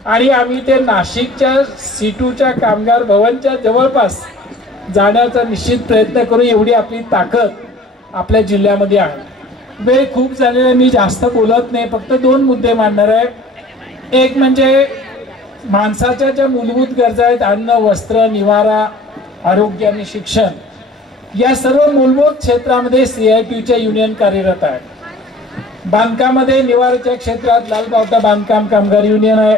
आणि आम्ही ते नाशिकच्या CITUच्या कामगार भवनच्या जवळपास जाण्याचा निश्चित प्रयत्न करू. एवढी आपली ताकद आपल्या जिल्ह्यामध्ये आहे. वेळ खूप झालेला, मी जास्त बोलत नाही, फक्त 2 मुद्दे मांडणार आहे. एक म्हणजे माणसाच्या ज्या मूलभूत गरजा आहेत, अन्न, वस्त्र, निवारा, आरोग्य आणि शिक्षण, या सर्व मूलभूत क्षेत्रामध्ये CITUच्या युनियन कार्यरत आहे. बांधकामामध्ये निवाराच्या क्षेत्रात लालबावटा बांधकाम कामगार युनियन आहे.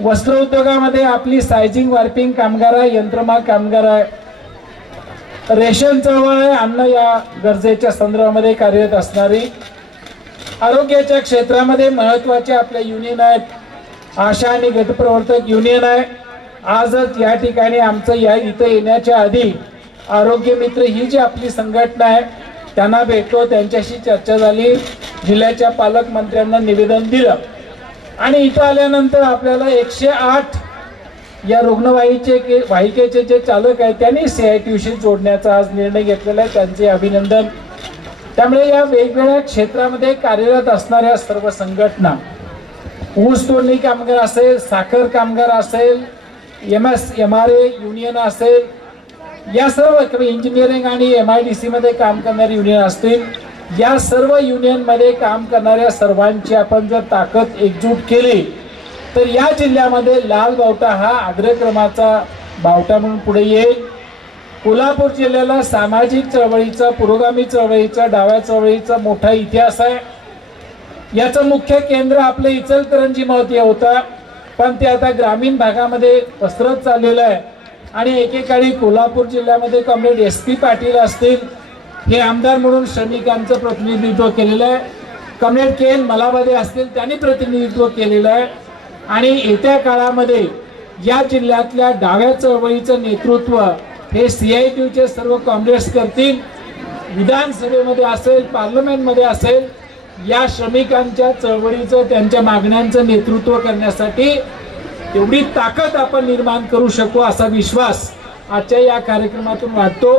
वस्त्र उद्योगामध्ये आपली सायझिंग वार्पिंग कामगार आहे, यंत्रमाग कामगार आहे. रेशन चळवळ आहे, अन्न या गरजेच्या संदर्भामध्ये कार्यरत असणारी. आरोग्याच्या क्षेत्रामध्ये महत्वाचे आपले युनियन आहेत. आशा आणि गटप्रवर्तक युनियन आहे. आजच या ठिकाणी आमचं इथं येण्याच्या आधी आरोग्य मित्र ही जी आपली संघटना आहे त्यांना भेटलो, त्यांच्याशी चर्चा झाली, जिल्ह्याच्या पालकमंत्र्यांना निवेदन दिलं आणि इथं आल्यानंतर आपल्याला 108 या रुग्णवाहिकेचे जे चालक आहेत त्यांनी CITUशी जोडण्याचा आज निर्णय घेतलेला आहे. त्यांचे अभिनंदन. त्यामुळे या वेगवेगळ्या क्षेत्रामध्ये कार्यरत असणाऱ्या सर्व संघटना, ऊस तोडणी कामगार असेल, साखर कामगार असेल, MRA युनियन असेल, या सर्व इंजिनिअरिंग आणि MIDC मध्ये काम करणारे युनियन असतील, या सर्व युनियन मध्ये काम करणाऱ्या सर्वांची आपण जर ताकद एकजूट केली तर या जिल्ह्यामध्ये लाल बावटा हा अग्रक्रमाचा बावटा म्हणून पुढे येईल. कोल्हापूर जिल्ह्याला सामाजिक चळवळीचा, पुरोगामी चळवळीचा, डाव्या चळवळीचा मोठा इतिहास आहे. याचं मुख्य केंद्र आपलं इचलकरंजीमध्ये होता, पण ते आता ग्रामीण भागामध्ये पसरत चाललेलं आहे. आणि एकेकाळी कोल्हापूर जिल्ह्यामध्ये कॉम्रेड SP पाटील असतील, हे आमदार म्हणून श्रमिकांचं प्रतिनिधित्व केलेलं आहे. कॉम्रेड KN मलाबादे असतील, त्यांनी प्रतिनिधित्व केलेलं आहे. आणि येत्या काळामध्ये या जिल्ह्यातल्या डाव्या चळवळीचं नेतृत्व हे CITUचे सर्व कॉम्रेड्स करतील. विधानसभेमध्ये असेल, पार्लमेंटमध्ये असेल, या श्रमिकांच्या चळवळीचं, त्यांच्या मागण्यांचं नेतृत्व करण्यासाठी एवढी ताकद आपण निर्माण करू शकू असा विश्वास आजच्या या कार्यक्रमातून वाटतो.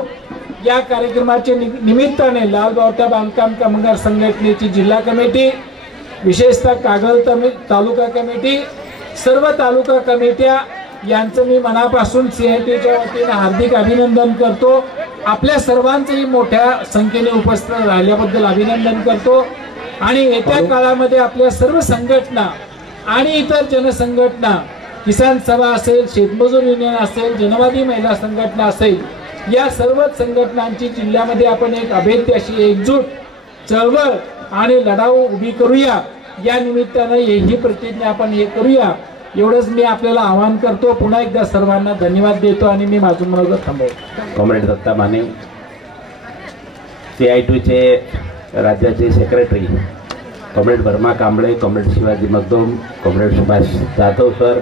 या कार्यक्रमाच्या निमित्ताने लाल बावटा बांधकाम कामगार संघटनेची जिल्हा कमिटी, विशेषतः कागल तालुका कमिटी, सर्व तालुका कमिट्या यांचं मी मनापासून CITUच्या वतीने हार्दिक अभिनंदन करतो. आपल्या सर्वांचंही मोठ्या संख्येने उपस्थित राहिल्याबद्दल अभिनंदन करतो. आणि येत्या काळामध्ये आपल्या सर्व संघटना आणि इतर जनसंघटना, किसान सभा असेल, शेतमजूर युनियन असेल, जनवादी महिला संघटना असेल, या सर्वच संघटनांची जिल्ह्यामध्ये आपण एक अभेद्य अशी एकजूट चळवळ आणि लढाऊ उभी करूया. या निमित्तानं ही प्रतिज्ञा आपण हे करूया, एवढंच मी आपल्याला आवाहन करतो. पुन्हा एकदा सर्वांना धन्यवाद देतो आणि मी माझं मनोगत थांबवतो. कॉम्रेड दत्ता माने, CITUचे राज्याचे secretary comrade Verma Kamble, comrade Shivaji Magdum, comrade Subhash Jadhav sir,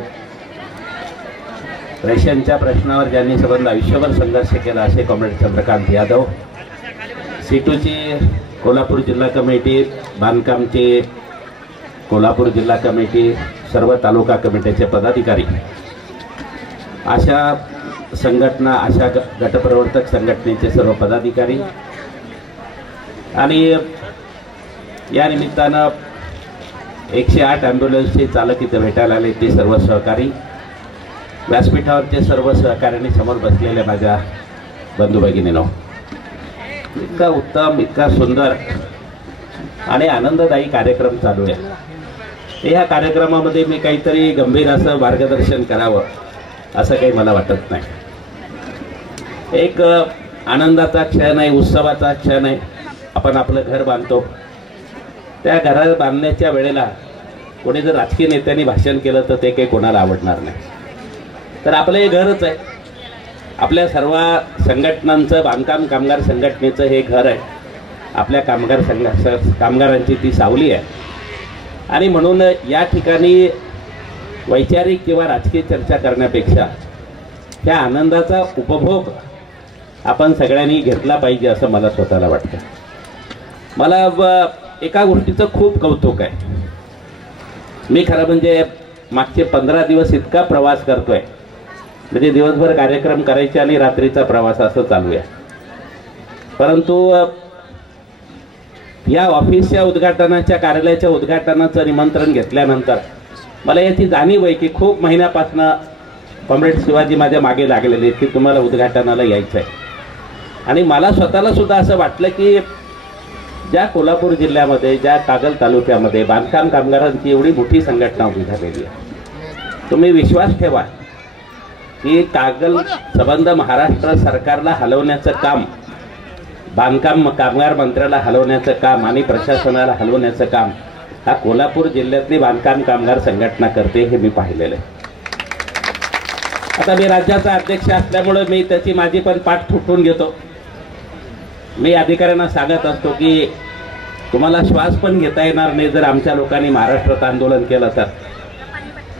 रेशनच्या प्रश्नावर ज्यांनी संबंध आयुष्यभर संघर्ष केला असे कॉम्रेड चंद्रकांत यादव, CITUची कोल्हापूर जिल्हा कमिटी, बांधकामची कोल्हापूर जिल्हा कमिटी, सर्व तालुका कमिटीचे पदाधिकारी, अशा संघटना, अशा गटप्रवर्तक संघटनेचे सर्व पदाधिकारी आणि या निमित्तानं 108 ॲम्ब्युलन्सचे चालक इथं भेटायला आले, ते सर्व सहकारी, व्यासपीठावरचे सर्व सहकाऱ्यांनी समोर बसलेल्या माझ्या बंधू भगिनींनो, इतका उत्तम, इतका सुंदर आणि आनंददायी कार्यक्रम चालू आहे. ह्या कार्यक्रमामध्ये मी काहीतरी गंभीर असं मार्गदर्शन करावं असं काही मला वाटत नाही. एक आनंदाचा क्षण आहे, उत्सवाचा क्षण आहे. आपण आपलं घर बांधतो, त्या घरात बांधण्याच्या वेळेला कोणी जर राजकीय नेत्यांनी भाषण केलं तर ते काही कोणाला आवडणार नाही. तर आपलं हे घरच आहे, आपल्या सर्व संघटनांचं, बांधकाम कामगार संघटनेचं हे घर आहे, आपल्या कामगारांची ती सावली आहे. आणि म्हणून या ठिकाणी वैचारिक किंवा राजकीय चर्चा करण्यापेक्षा त्या आनंदाचा उपभोग आपण सगळ्यांनी घेतला पाहिजे असं मला स्वतःला वाटतं. मला एका गोष्टीचं खूप कौतुक आहे. मी खरं म्हणजे मागचे 15 दिवस इतका प्रवास करतोय, म्हणजे दिवसभर कार्यक्रम करायचे आणि रात्रीचा प्रवास असं चालू आहे. परंतु या ऑफिसच्या उद्घाटनाच्या, कार्यालयाच्या उद्घाटनाचं निमंत्रण घेतल्यानंतर मला याची जाणीव आहे की खूप महिन्यापासून कॉम्रेड शिवाजी माझ्या मागे लागलेले की तुम्हाला उद्घाटनाला यायचं आहे. आणि मला स्वतःला सुद्धा असं वाटलं की ज्या कोल्हापूर जिल्ह्यामध्ये, ज्या कागल तालुक्यामध्ये बांधकाम कामगारांची एवढी मोठी संघटना उभी झालेली आहे, तुम्ही विश्वास ठेवा की कागल संबंध महाराष्ट्र सरकारला हलवण्याचं काम, बांधकाम कामगार मंत्र्याला हलवण्याचं काम आणि प्रशासनाला हलवण्याचं काम हा कोल्हापूर जिल्ह्यातली बांधकाम कामगार संघटना करते, हे मी पाहिलेलं आहे. आता मी राज्याचा अध्यक्ष असल्यामुळे मी त्याची माझी पण पाठ थुटून घेतो. मी अधिकाऱ्यांना सांगत असतो की तुम्हाला श्वास पण घेता येणार नाही जर आमच्या लोकांनी महाराष्ट्रात आंदोलन केलं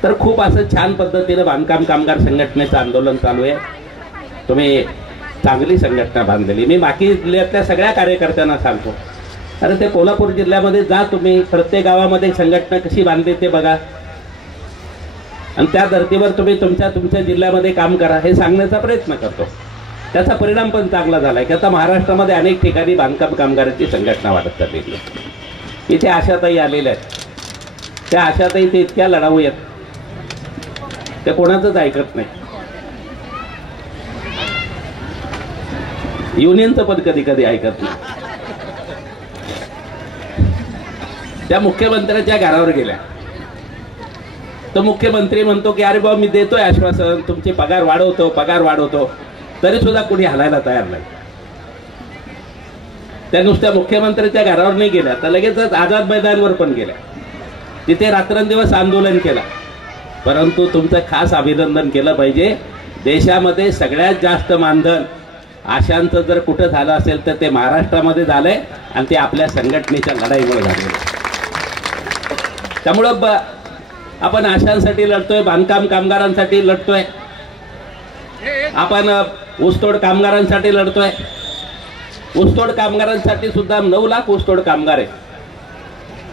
तर खूप असं छान पद्धतीनं बांधकाम कामगार संघटनेचं आंदोलन चालू आहे. तुम्ही चांगली संघटना बांधलेली. मी बाकी जिल्ह्यातल्या सगळ्या कार्यकर्त्यांना सांगतो, अरे ते कोल्हापूर जिल्ह्यामध्ये जा, तुम्ही प्रत्येक गावामध्ये संघटना कशी बांधली ते बघा आणि त्या धर्तीवर तुम्ही तुमच्या जिल्ह्यामध्ये काम करा, हे सांगण्याचा प्रयत्न करतो. त्याचा परिणाम पण चांगला झाला आहे की आता महाराष्ट्रामध्ये अनेक ठिकाणी बांधकाम कामगारांची संघटना वाढत चाललेली आहे. इथे आशाताई आलेल्या आहेत, त्या आशाताई ते इतक्या लढाऊ आहेत, ते कोणाचंच ऐकत नाही. युनियनचं पद कधी कधी ऐकत नाही. त्या मुख्यमंत्र्यांच्या घरावर गेल्या तर मुख्यमंत्री म्हणतो की अरे बाबा मी देतोय आश्वासन, तुमचे पगार वाढवतो, तरी सुद्धा कोणी हलायला तयार नाही. त्या नुसत्या मुख्यमंत्र्यांच्या घरावर नाही गेल्या तर लगेचच आझाद मैदानवर पण गेल्या, तिथे रात्रंदिवस आंदोलन केलं. परंतु तुमचं खास अभिनंदन केलं पाहिजे, देशामध्ये सगळ्यात जास्त मानधन आशांचं जर कुठं झालं असेल तर ते महाराष्ट्रामध्ये झालंय आणि ते आपल्या संघटनेच्या लढाईमुळे झाले. त्यामुळं आपण आशांसाठी लढतोय, बांधकाम कामगारांसाठी लढतोय, आपण ऊसतोड कामगारांसाठी लढतोय. ऊसतोड कामगारांसाठी सुद्धा 9 लाख ऊसतोड कामगार आहेत.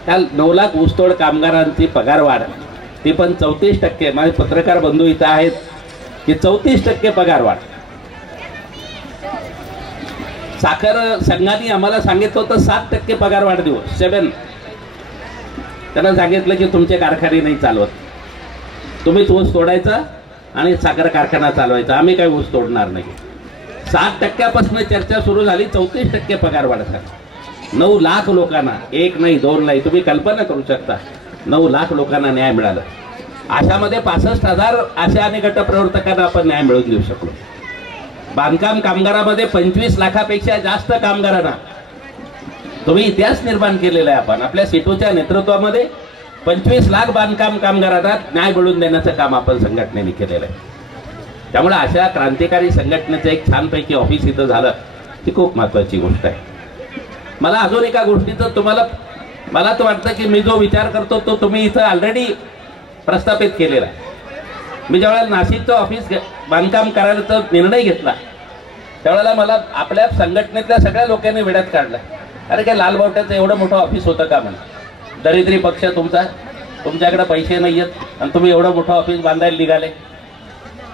त्या 9 लाख ऊसतोड कामगारांची पगारवाढ ती पण 34%. माझे पत्रकार बंधू इथं आहेत की 34% पगारवाढ. साखर संघाने आम्हाला सांगितलं होतं 7% पगारवाढ देऊ. 7. त्यांना सांगितलं की तुमचे कारखाने नाही चालवत, तुम्हीच ऊस तोडायचा आणि साखर कारखाना चालवायचा, आम्ही काही ऊस तोडणार नाही. 7% चर्चा सुरू झाली, 34% पगारवाढ झाली. 9 लाख लोकांना, 1 नाही 2 नाही, तुम्ही कल्पना करू शकता 9 लाख लोकांना न्याय मिळाला. आशामध्ये 65,000 आशा आणि गटप्रवर्तकांना आपण न्याय मिळवून देऊ शकलो. बांधकाम कामगारामध्ये 25 लाखापेक्षा जास्त कामगारांना तुम्ही इतिहास निर्माण केलेला आहे. आपण आपल्या सीटूच्या नेतृत्वामध्ये 25 लाख बांधकाम कामगारांना न्याय मिळवून देण्याचं काम आपण संघटनेने केलेलं आहे. त्यामुळे अशा क्रांतिकारी संघटनेचं एक छानपैकी ऑफिस इथं झालं ही खूप महत्वाची गोष्ट आहे. मला अजून एका गोष्टीचं मला तर वाटतं की मी जो विचार करतो तो तुम्ही इथं ऑलरेडी प्रस्थापित केलेला आहे. मी ज्यावेळेला नाशिकचं ऑफिस बांधकाम करायचा निर्णय घेतला त्यावेळेला मला आपल्या संघटनेतल्या सगळ्या लोकांनी वेड्यात काढलं. अरे काय लालबावट्याचं एवढं मोठं ऑफिस होतं का म्हणून, दरिद्री पक्ष तुमच्याकडे पैसे नाही आहेत आणि तुम्ही एवढं मोठं ऑफिस बांधायला निघाले.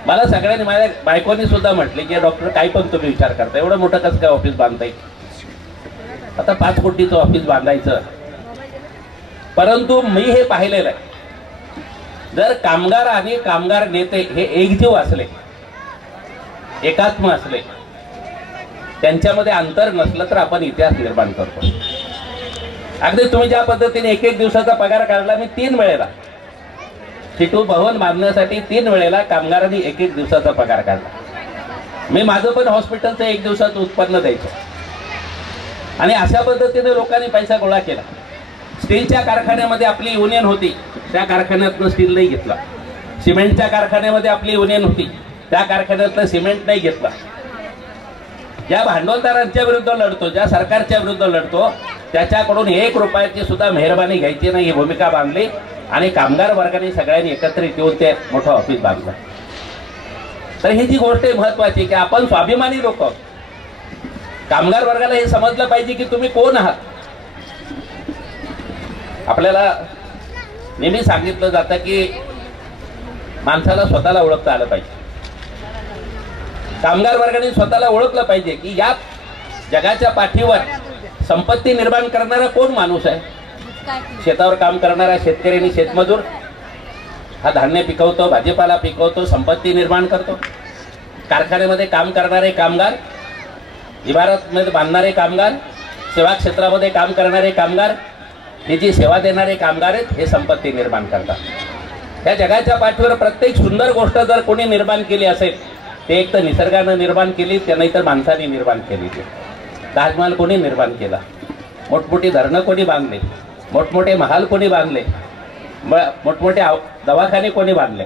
मला सगळ्यांनी, माझ्या बायकोनी सुद्धा म्हटले की डॉक्टर काही पण तुम्ही विचार करता, एवढं मोठं कसं काय ऑफिस बांधता येईल, आता 5 कोटीचं ऑफिस बांधायचं. परंतु मी हे पाहिलेलं आहे, जर कामगार आणि कामगार नेते हे एकजीव असले, एकात्म असले, त्यांच्यामध्ये अंतर नसलं तर आपण इतिहास निर्माण करतो. अगदी तुम्ही ज्या पद्धतीने 1-1 दिवसाचा पगार काढला, मी 3 वेळेला सिटू भवन बांधण्यासाठी 3 वेळेला कामगारांनी 1-1 दिवसाचा पगार काढला. मी माझं पण हॉस्पिटलचं 1 दिवसाचं उत्पन्न द्यायचं आणि अशा पद्धतीने लोकांनी पैसा गोळा केला. स्टीलच्या कारखान्यामध्ये आपली युनियन होती, त्या कारखान्यातनं स्टील नाही घेतला. सिमेंटच्या कारखान्यामध्ये आपली युनियन होती, त्या कारखान्यातलं सिमेंट नाही घेतला. ज्या भांडवलदारांच्या विरुद्ध लढतो, ज्या सरकारच्या विरुद्ध लढतो, त्याच्याकडून 1 रुपयाची सुद्धा मेहरबानी घ्यायची नाही ही भूमिका बांधली आणि कामगार वर्गाने सगळ्यांनी एकत्रित येऊन ते मोठं ऑफिस बांधलं. तर ही जी गोष्ट आहे महत्वाची की आपण स्वाभिमानी लोक, कामगार वर्गाला हे समजलं पाहिजे की तुम्ही कोण आहात. आपल्याला नेहमी सांगितलं जातं की माणसाला स्वतःला ओळखता आलं पाहिजे. कामगार वर्गाने स्वतःला ओळखलं पाहिजे की या जगाच्या पाठीवर संपत्ती निर्माण करणारा कोण माणूस आहे. शेतावर काम करणारा शेतकरी आणि शेतमजूर हा धान्य पिकवतो, भाजीपाला पिकवतो, संपत्ती निर्माण करतो. कारखान्यामध्ये काम करणारे कामगार, इमारतमध्ये बांधणारे कामगार, सेवा क्षेत्रामध्ये काम करणारे कामगार, हे जी सेवा देणारे कामगार आहेत हे संपत्ती निर्माण करतात. या जगाच्या पाठीवर प्रत्येक सुंदर गोष्ट जर कोणी निर्माण केली असेल ते एक तर निसर्गानं निर्माण केली, त्या नाही तर माणसाने निर्माण केली. ताजमहाल कोणी निर्माण केला, मोठमोठी धरणं कोणी बांधले, मोठमोठे महाल कोणी बांधले, मोठमोठे दवाखाने कोणी बांधले.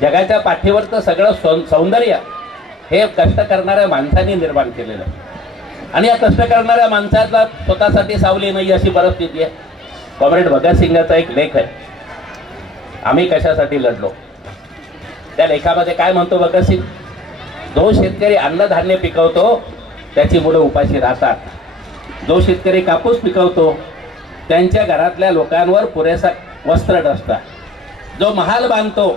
जगाच्या पाठीवरचं सगळं सौंदर्य हे कष्ट करणाऱ्या माणसांनी निर्माण केलेलं आहे. आणि या कष्ट करणाऱ्या माणसाला स्वतःसाठी सावली नाही अशी परिस्थिती आहे. कॉम्रेड भगतसिंगाचा एक लेख आहे, आम्ही कशासाठी लढलो. त्या लेखामध्ये काय म्हणतो भगतसिंग, जो शेतकरी अन्नधान्य पिकवतो त्याची मुलं उपाशी राहतात. जो शेतकरी कापूस पिकवतो त्यांच्या घरातल्या लोकांवर पुरेसा वस्त्र नसतं. जो महाल बांधतो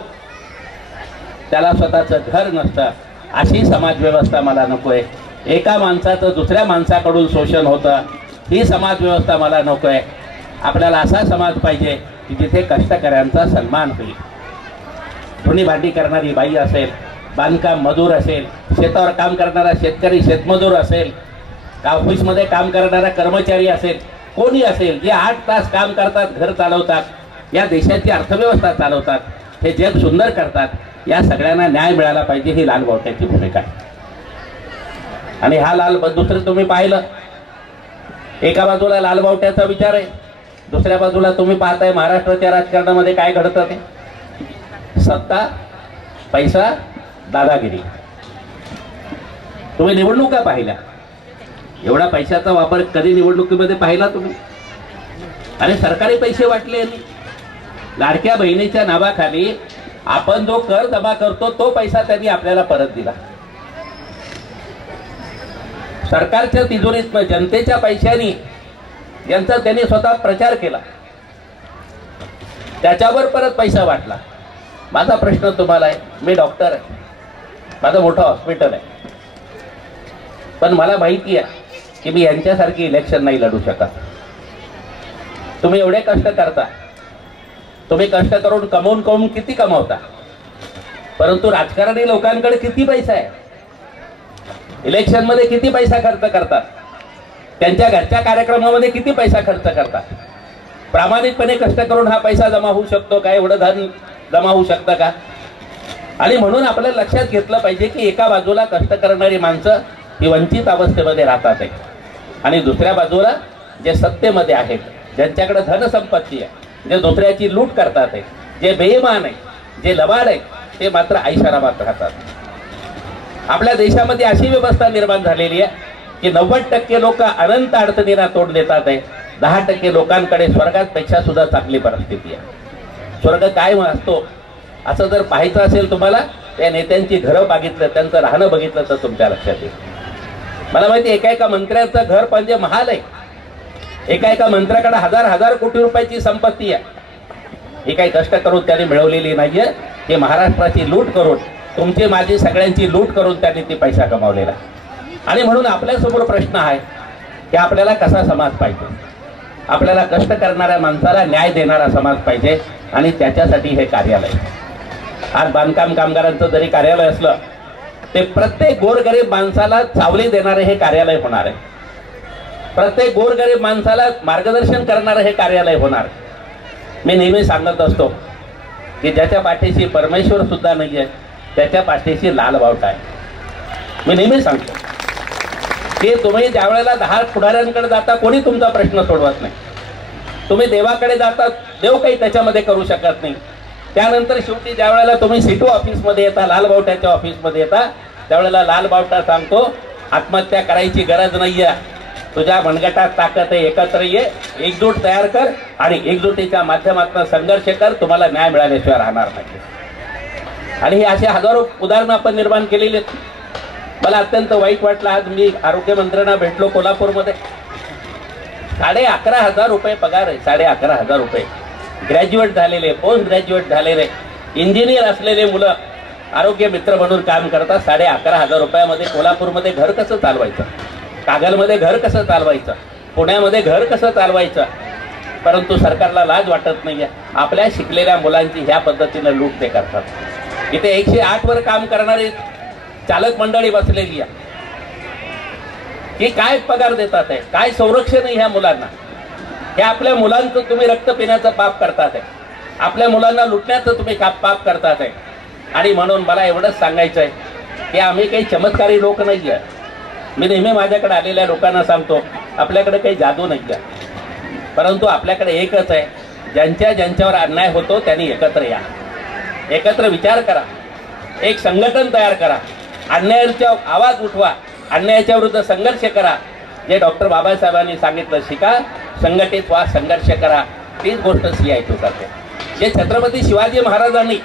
त्याला स्वतःचं घर नसतं. अशी समाज व्यवस्था मला नकोय. एका माणसाचं दुसऱ्या माणसाकडून शोषण होतं, ही समाज व्यवस्था मला नकोय. आपल्याला असा समाज पाहिजे की जिथे कष्टकऱ्यांचा सन्मान होईल. धुणी भांडी करणारी बाई असेल, बांधकाम मजूर असेल, शेतावर काम करणारा शेतकरी शेतमजूर असेल, ऑफिसमध्ये काम करणारा कर्मचारी असेल, कोणी असेल, जे 8 तास काम करतात, घर चालवतात, या देशाची अर्थव्यवस्था चालवतात, हे जग सुंदर करतात, या सगळ्यांना न्याय मिळाला पाहिजे ही लालबावट्याची भूमिका आहे. आणि हा दुसरं तुम्ही पाहिलं, एका बाजूला लालबावट्याचा विचार आहे, दुसऱ्या बाजूला तुम्ही पाहताय महाराष्ट्राच्या राजकारणामध्ये काय घडतं ते सत्ता, पैसा, दादागिरी. तुम्ही निवडणुका पाहिल्या, एवढा पैशाचा वापर कधी निवडणुकीमध्ये पाहिला तुम्ही? आणि सरकारी पैसे वाटले. लाडक्या बहिणीच्या नावाखाली आपण जो कर जमा करतो तो पैसा त्यांनी आपल्याला परत दिला. सरकारच्या तिजोरीतनं जनतेच्या पैशांनी यांचा त्यांनी स्वतः प्रचार केला, त्याच्यावर परत पैसा वाटला. माझा प्रश्न तुम्हाला आहे, मी डॉक्टर आहे, माझं मोठं हॉस्पिटल आहे, पण मला माहिती आहे की मी यांच्यासारखी इलेक्शन नाही लढू शकत. तुम्ही एवढे कष्ट करता, तुम्ही कष्ट करून कमवून किती कमावता, परंतु राजकारणी लोकांकडे किती पैसा आहे, इलेक्शन मध्ये किती पैसा खर्च करतात, त्यांच्या घरच्या कार्यक्रमामध्ये किती पैसा खर्च करतात. प्रामाणिकपणे कष्ट करून हा पैसा जमा होऊ शकतो का? एवढं धन जमा होऊ शकतं का? आणि म्हणून आपल्याला लक्षात घेतलं पाहिजे की एका बाजूला कष्ट करणारी माणसं ही वंचित अवस्थेमध्ये राहतात आहे, आणि दुसऱ्या बाजूला जे सत्तेमध्ये आहेत, ज्यांच्याकडे धनसंपत्ती आहे, जे दुसऱ्याची लूट करतात आहे, जे बेईमान आहे, जे लबाड आहे, ते मात्र ऐशारामात राहतात. आपल्या देशामध्ये अशी व्यवस्था निर्माण झालेली आहे की 90% लोक अनंत अडचणींना तोंड देतात आहे. 10% लोकांकडे स्वर्गापेक्षा सुद्धा चांगली परिस्थिती आहे. स्वर्ग काय असतो असं जर पाहायचं असेल तुम्हाला, त्या नेत्यांची घरं बघितलं, त्यांचं राहणं बघितलं तर तुमच्या लक्षात येईल. मला माहिती एका मंत्र्याचं घर म्हणजे महाल आहे. एका मंत्र्याकडे हजार कोटी रुपयाची संपत्ती आहे. ही काही कष्ट करून त्यांनी मिळवलेली नाहीये, हे महाराष्ट्राची लूट करून, तुमची माझी सगळ्यांची लूट करून त्यांनी ती पैसा कमावलेला. आणि म्हणून आपल्यासमोर प्रश्न आहे की आपल्याला कसा समाज पाहिजे. आपल्याला कष्ट करणाऱ्या माणसाला न्याय देणारा समाज पाहिजे, आणि त्याच्यासाठी हे कार्यालय. आज बांधकाम कामगारांचं जरी कार्यालय असलं ते प्रत्येक गोरगरीब माणसाला सावली देणारे हे कार्यालय होणार आहे. प्रत्येक गोरगरीब माणसाला मार्गदर्शन करणारं हे कार्यालय होणार. मी नेहमी सांगत असतो की ज्याच्या पाठीशी परमेश्वर सुद्धा नाही आहे, त्याच्या पाठीशी लाल बावटा आहे. मी नेहमी सांगतो की तुम्ही ज्या वेळेला 10 पुढाऱ्यांकडे जाता कोणी तुमचा प्रश्न सोडवत नाही. तुम्ही देवाकडे जाता, देव काही त्याच्यामध्ये करू शकत नाही. त्यानंतर शेवटी ज्या वेळेला तुम्ही सिटू ऑफिसमध्ये येता, लाल बावट्याच्या ऑफिसमध्ये येता, त्यावेळेला लाल बावटा सांगतो आत्महत्या करायची गरज नाहीये, तुझ्या मनगटात ताकद आहे, एकत्र ये, एकजूट तयार कर आणि एकजुटीच्या माध्यमातून संघर्ष कर, तुम्हाला न्याय मिळाल्याशिवाय राहणार नाही. आणि ही अशी हजारो उदाहरणं आपण निर्माण केलेली आहेत. मला अत्यंत वाईट वाटलं, आज मी आरोग्यमंत्र्यांना भेटलो कोल्हापूरमध्ये. 11,500 रुपये पगार आहे, 11,500 रुपये. ग्रॅज्युएट झालेले, पोस्ट ग्रॅज्युएट झालेले, इंजिनियर असलेले मुलं आरोग्य मित्र म्हणून काम करतात. 11,500 रुपयामध्ये कोल्हापूरमध्ये घर कसं चालवायचं, कागलमध्ये घर कसं चालवायचं, पुण्यामध्ये घर कसं चालवायचं. परंतु सरकारला लाज वाटत नाहीये. आपल्या शिकलेल्या मुलांची ह्या पद्धतीनं लूट ते करतात. इथे 108 वर काम करणारी चालक मंडळी बसलेली आहे की काय पगार देतात आहे, काय संरक्षण आहे ह्या मुलांना. हे आपल्या मुलांचं तुम्ही रक्त पिण्याचं पाप करतात आहे, आपल्या मुलांना लुटण्याचं तुम्ही पाप करतात आहे. आणि म्हणून मला एवढंच सांगायचं आहे की आम्ही काही चमत्कारी लोक नाही आहे. मी नेहमी माझ्याकडे आलेल्या लोकांना सांगतो आपल्याकडे काही जादू नाही आहे, परंतु आपल्याकडे एकच आहे, ज्यांच्यावर अन्याय होतो त्यांनी एकत्र या, एकत्र विचार करा, एक संघटन तयार करा, अन्यायाचा आवाज उठवा, अन्यायाच्या विरुद्ध संघर्ष करा. जे डॉक्टर बाबासाहेबांनी सांगितलं, शिका, संघटित व्हा, संघर्ष करा, तीच गोष्ट CITU करते. जे छत्रपती शिवाजी महाराजांनी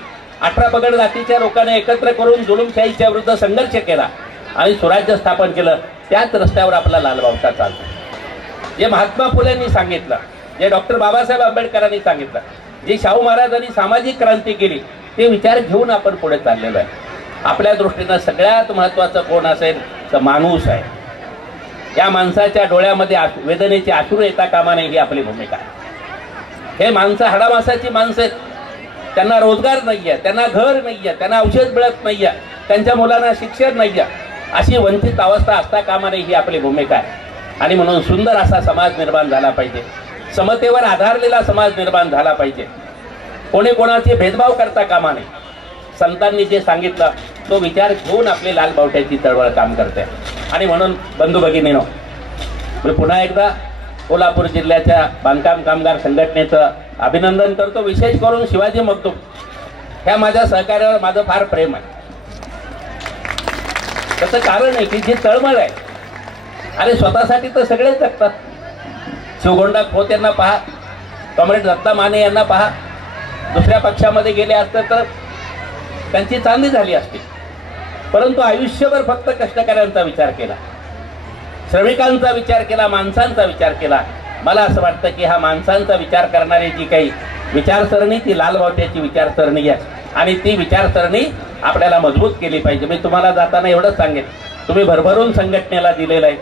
18 पगड जातीच्या लोकांना एकत्र करून जुलूमशाहीच्या विरुद्ध संघर्ष केला आणि स्वराज्य स्थापन केलं, त्याच रस्त्यावर आपला लाल बावटा चालतो. जे महात्मा फुलेंनी सांगितलं, जे डॉक्टर बाबासाहेब आंबेडकरांनी सांगितलं, जे शाहू महाराजांनी सामाजिक क्रांती केली, ते विचार घेऊन आपण पुढे चाललेलो आहे. आपल्या दृष्टीनं सगळ्यात महत्त्वाचं कोण असेल तर माणूस आहे. या माणसाच्या डोळ्यामध्ये वेदनेचे अश्रू येता कामा नये, ही आपली भूमिका आहे. हे माणसं हाडामासाची माणसं आहेत, त्यांना रोजगार नाही आहे, त्यांना घर नाही आहे, त्यांना औषध मिळत नाही आहे, त्यांच्या मुलांना शिक्षण नाही आहे, अशी वंचित अवस्था असता कामा नये, ही आपली भूमिका आहे. आणि म्हणून सुंदर असा समाज निर्माण झाला पाहिजे, समतेवर आधारलेला समाज निर्माण झाला पाहिजे. कोणी कोणाचे भेदभाव करता कामा नये. संतांनी जे सांगितलं तो विचार घेऊन आपली लाल बावट्याची चळवळ काम करते. आणि म्हणून बंधू भगिनीनो, मी पुन्हा एकदा कोल्हापूर जिल्ह्याच्या बांधकाम कामगार संघटनेचं अभिनंदन करतो. विशेष करून शिवाजी मगदूम ह्या माझ्या सहकार्यावर माझं फार प्रेम आहे. त्याचं कारण आहे की जी तळमळ आहे, अरे स्वतःसाठी तर सगळेच जगतात. शिवगोंडा खोत यांना पहा, कॉम्रेड रत्ना माने यांना पहा, दुसऱ्या पक्षामध्ये गेले असते तर त्यांची चांदी झाली असती. परंतु आयुष्यभर फक्त कष्टकऱ्यांचा विचार केला, श्रमिकांचा विचार केला, माणसांचा विचार केला. मला असं वाटतं की हा माणसांचा विचार करणारी जी काही विचारसरणी, ती लाल बावट्याची विचारसरणी आहे आणि ती विचारसरणी आपल्याला मजबूत केली पाहिजे. मी तुम्हाला जाताना एवढंच सांगेन, तुम्ही भरभरून संघटनेला दिलेलं आहे.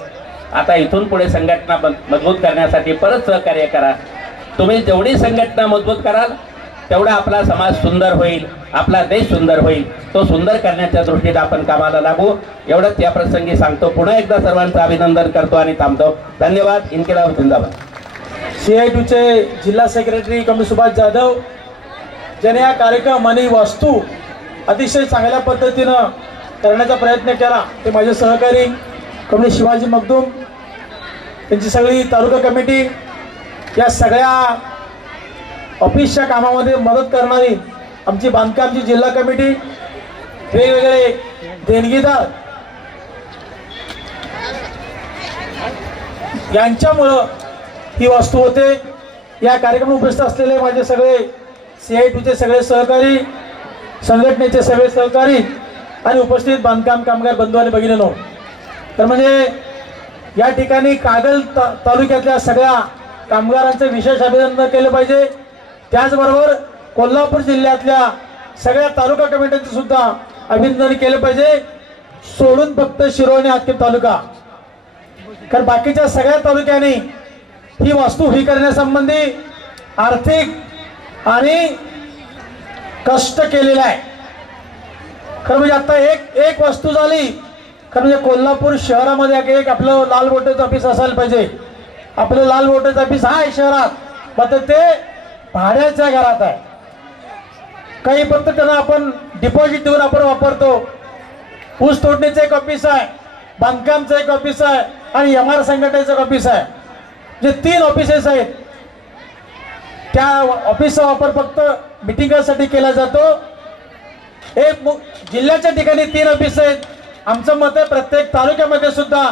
आता इथून पुढे संघटना मजबूत करण्यासाठी परत सहकार्य करा. तुम्ही जेवढी संघटना मजबूत कराल तेवढा आपला समाज सुंदर होईल, आपला देश सुंदर होईल. तो सुंदर करण्याच्या दृष्टीने आपण कामाला लागू, एवढंच या प्रसंगी सांगतो. पुन्हा एकदा सर्वांचं अभिनंदन करतो आणि थांबतो. धन्यवाद. इन्किलाब जिंदाबाद. CITUचे जिल्हा सेक्रेटरी कमी सुभाष जाधव, ज्याने हा कार्यक्रम आणि वस्तू अतिशय चांगल्या पद्धतीनं करण्याचा प्रयत्न केला, ते माझे सहकारी कमी शिवाजी मगदूम, त्यांची सगळी तालुका कमिटी, या सगळ्या ऑफिसच्या कामामध्ये मदत करणारी आमची बांधकामची जिल्हा कमिटी, वेगवेगळे देणगीदार, यांच्यामुळं ही वस्तू होते. या कार्यक्रम उपस्थित असलेले माझे सगळे CITUचे सगळे सहकारी, संघटनेचे सगळे सहकारी आणि उपस्थित बांधकाम कामगार बंधू आणि भगिनींनो, तर म्हणजे या ठिकाणी कागल तालुक्यातल्या सगळ्या कामगारांचं विशेष अभिनंदन केलं पाहिजे. त्याचबरोबर कोल्हापूर जिल्ह्यातल्या सगळ्या तालुका कमिट्यांचं सुद्धा अभिनंदन केलं पाहिजे, सोडून फक्त शिरोळ हातके तालुका. कारण बाकीच्या सगळ्या तालुक्यांनी ही वस्तू उभी करण्यासंबंधी आर्थिक आणि कष्ट केलेलं आहे. खरं म्हणजे आता एक वस्तू झाली, खरं म्हणजे कोल्हापूर शहरामध्ये एक आपलं लाल वोटरचं ऑफिस असायला पाहिजे. आपलं लाल वोटरचं ऑफिस आहे शहरात, मात्र ते भाड्याच्या घरात आहे. काही फक्त त्यांना आपण डिपॉझिट देऊन आपण वापरतो. ऊस तोडणीचं एक ऑफिस आहे, बांधकामचं एक ऑफिस आहे आणि MR संघटनेचं ऑफिस आहे. जे 3 ऑफिसेस आहेत त्या ऑफिसचा वापर फक्त मिटिंगसाठी केला जातो. एक जिल्ह्याच्या ठिकाणी 3 ऑफिस आहेत. आमचं मत आहे प्रत्येक तालुक्यामध्ये सुद्धा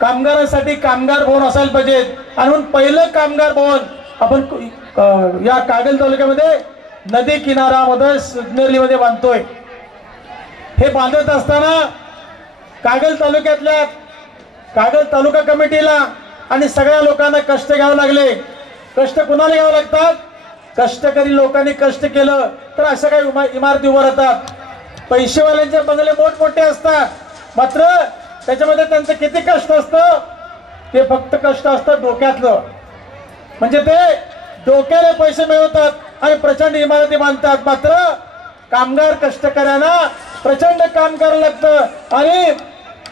कामगारांसाठी कामगार भवन असायला पाहिजे. आणि म्हणून पहिलं कामगार भवन आपण या कागल तालुक्यामध्ये नदी किनाऱ्यामध्ये सुजनेरलीमध्ये बांधतोय. हे बांधत असताना कागल तालुक्यातल्या कागल तालुका कमिटीला आणि सगळ्या लोकांना कष्ट घ्यावे लागले. कष्ट कुणाला घ्यावे लागतात? कष्टकरी लोकांनी कष्ट केलं तर अशा काही इमारती उभं राहतात. पैसेवाल्यांचे बंगले मोठमोठे असतात, मात्र त्याच्यामध्ये त्यांचं किती कष्ट असतं? ते फक्त कष्ट असतं डोक्यातलं. म्हणजे ते डोक्याने पैसे मिळवतात आणि प्रचंड इमारती बांधतात. मात्र कामगार कष्टकऱ्यांना प्रचंड काम करावं लागतं आणि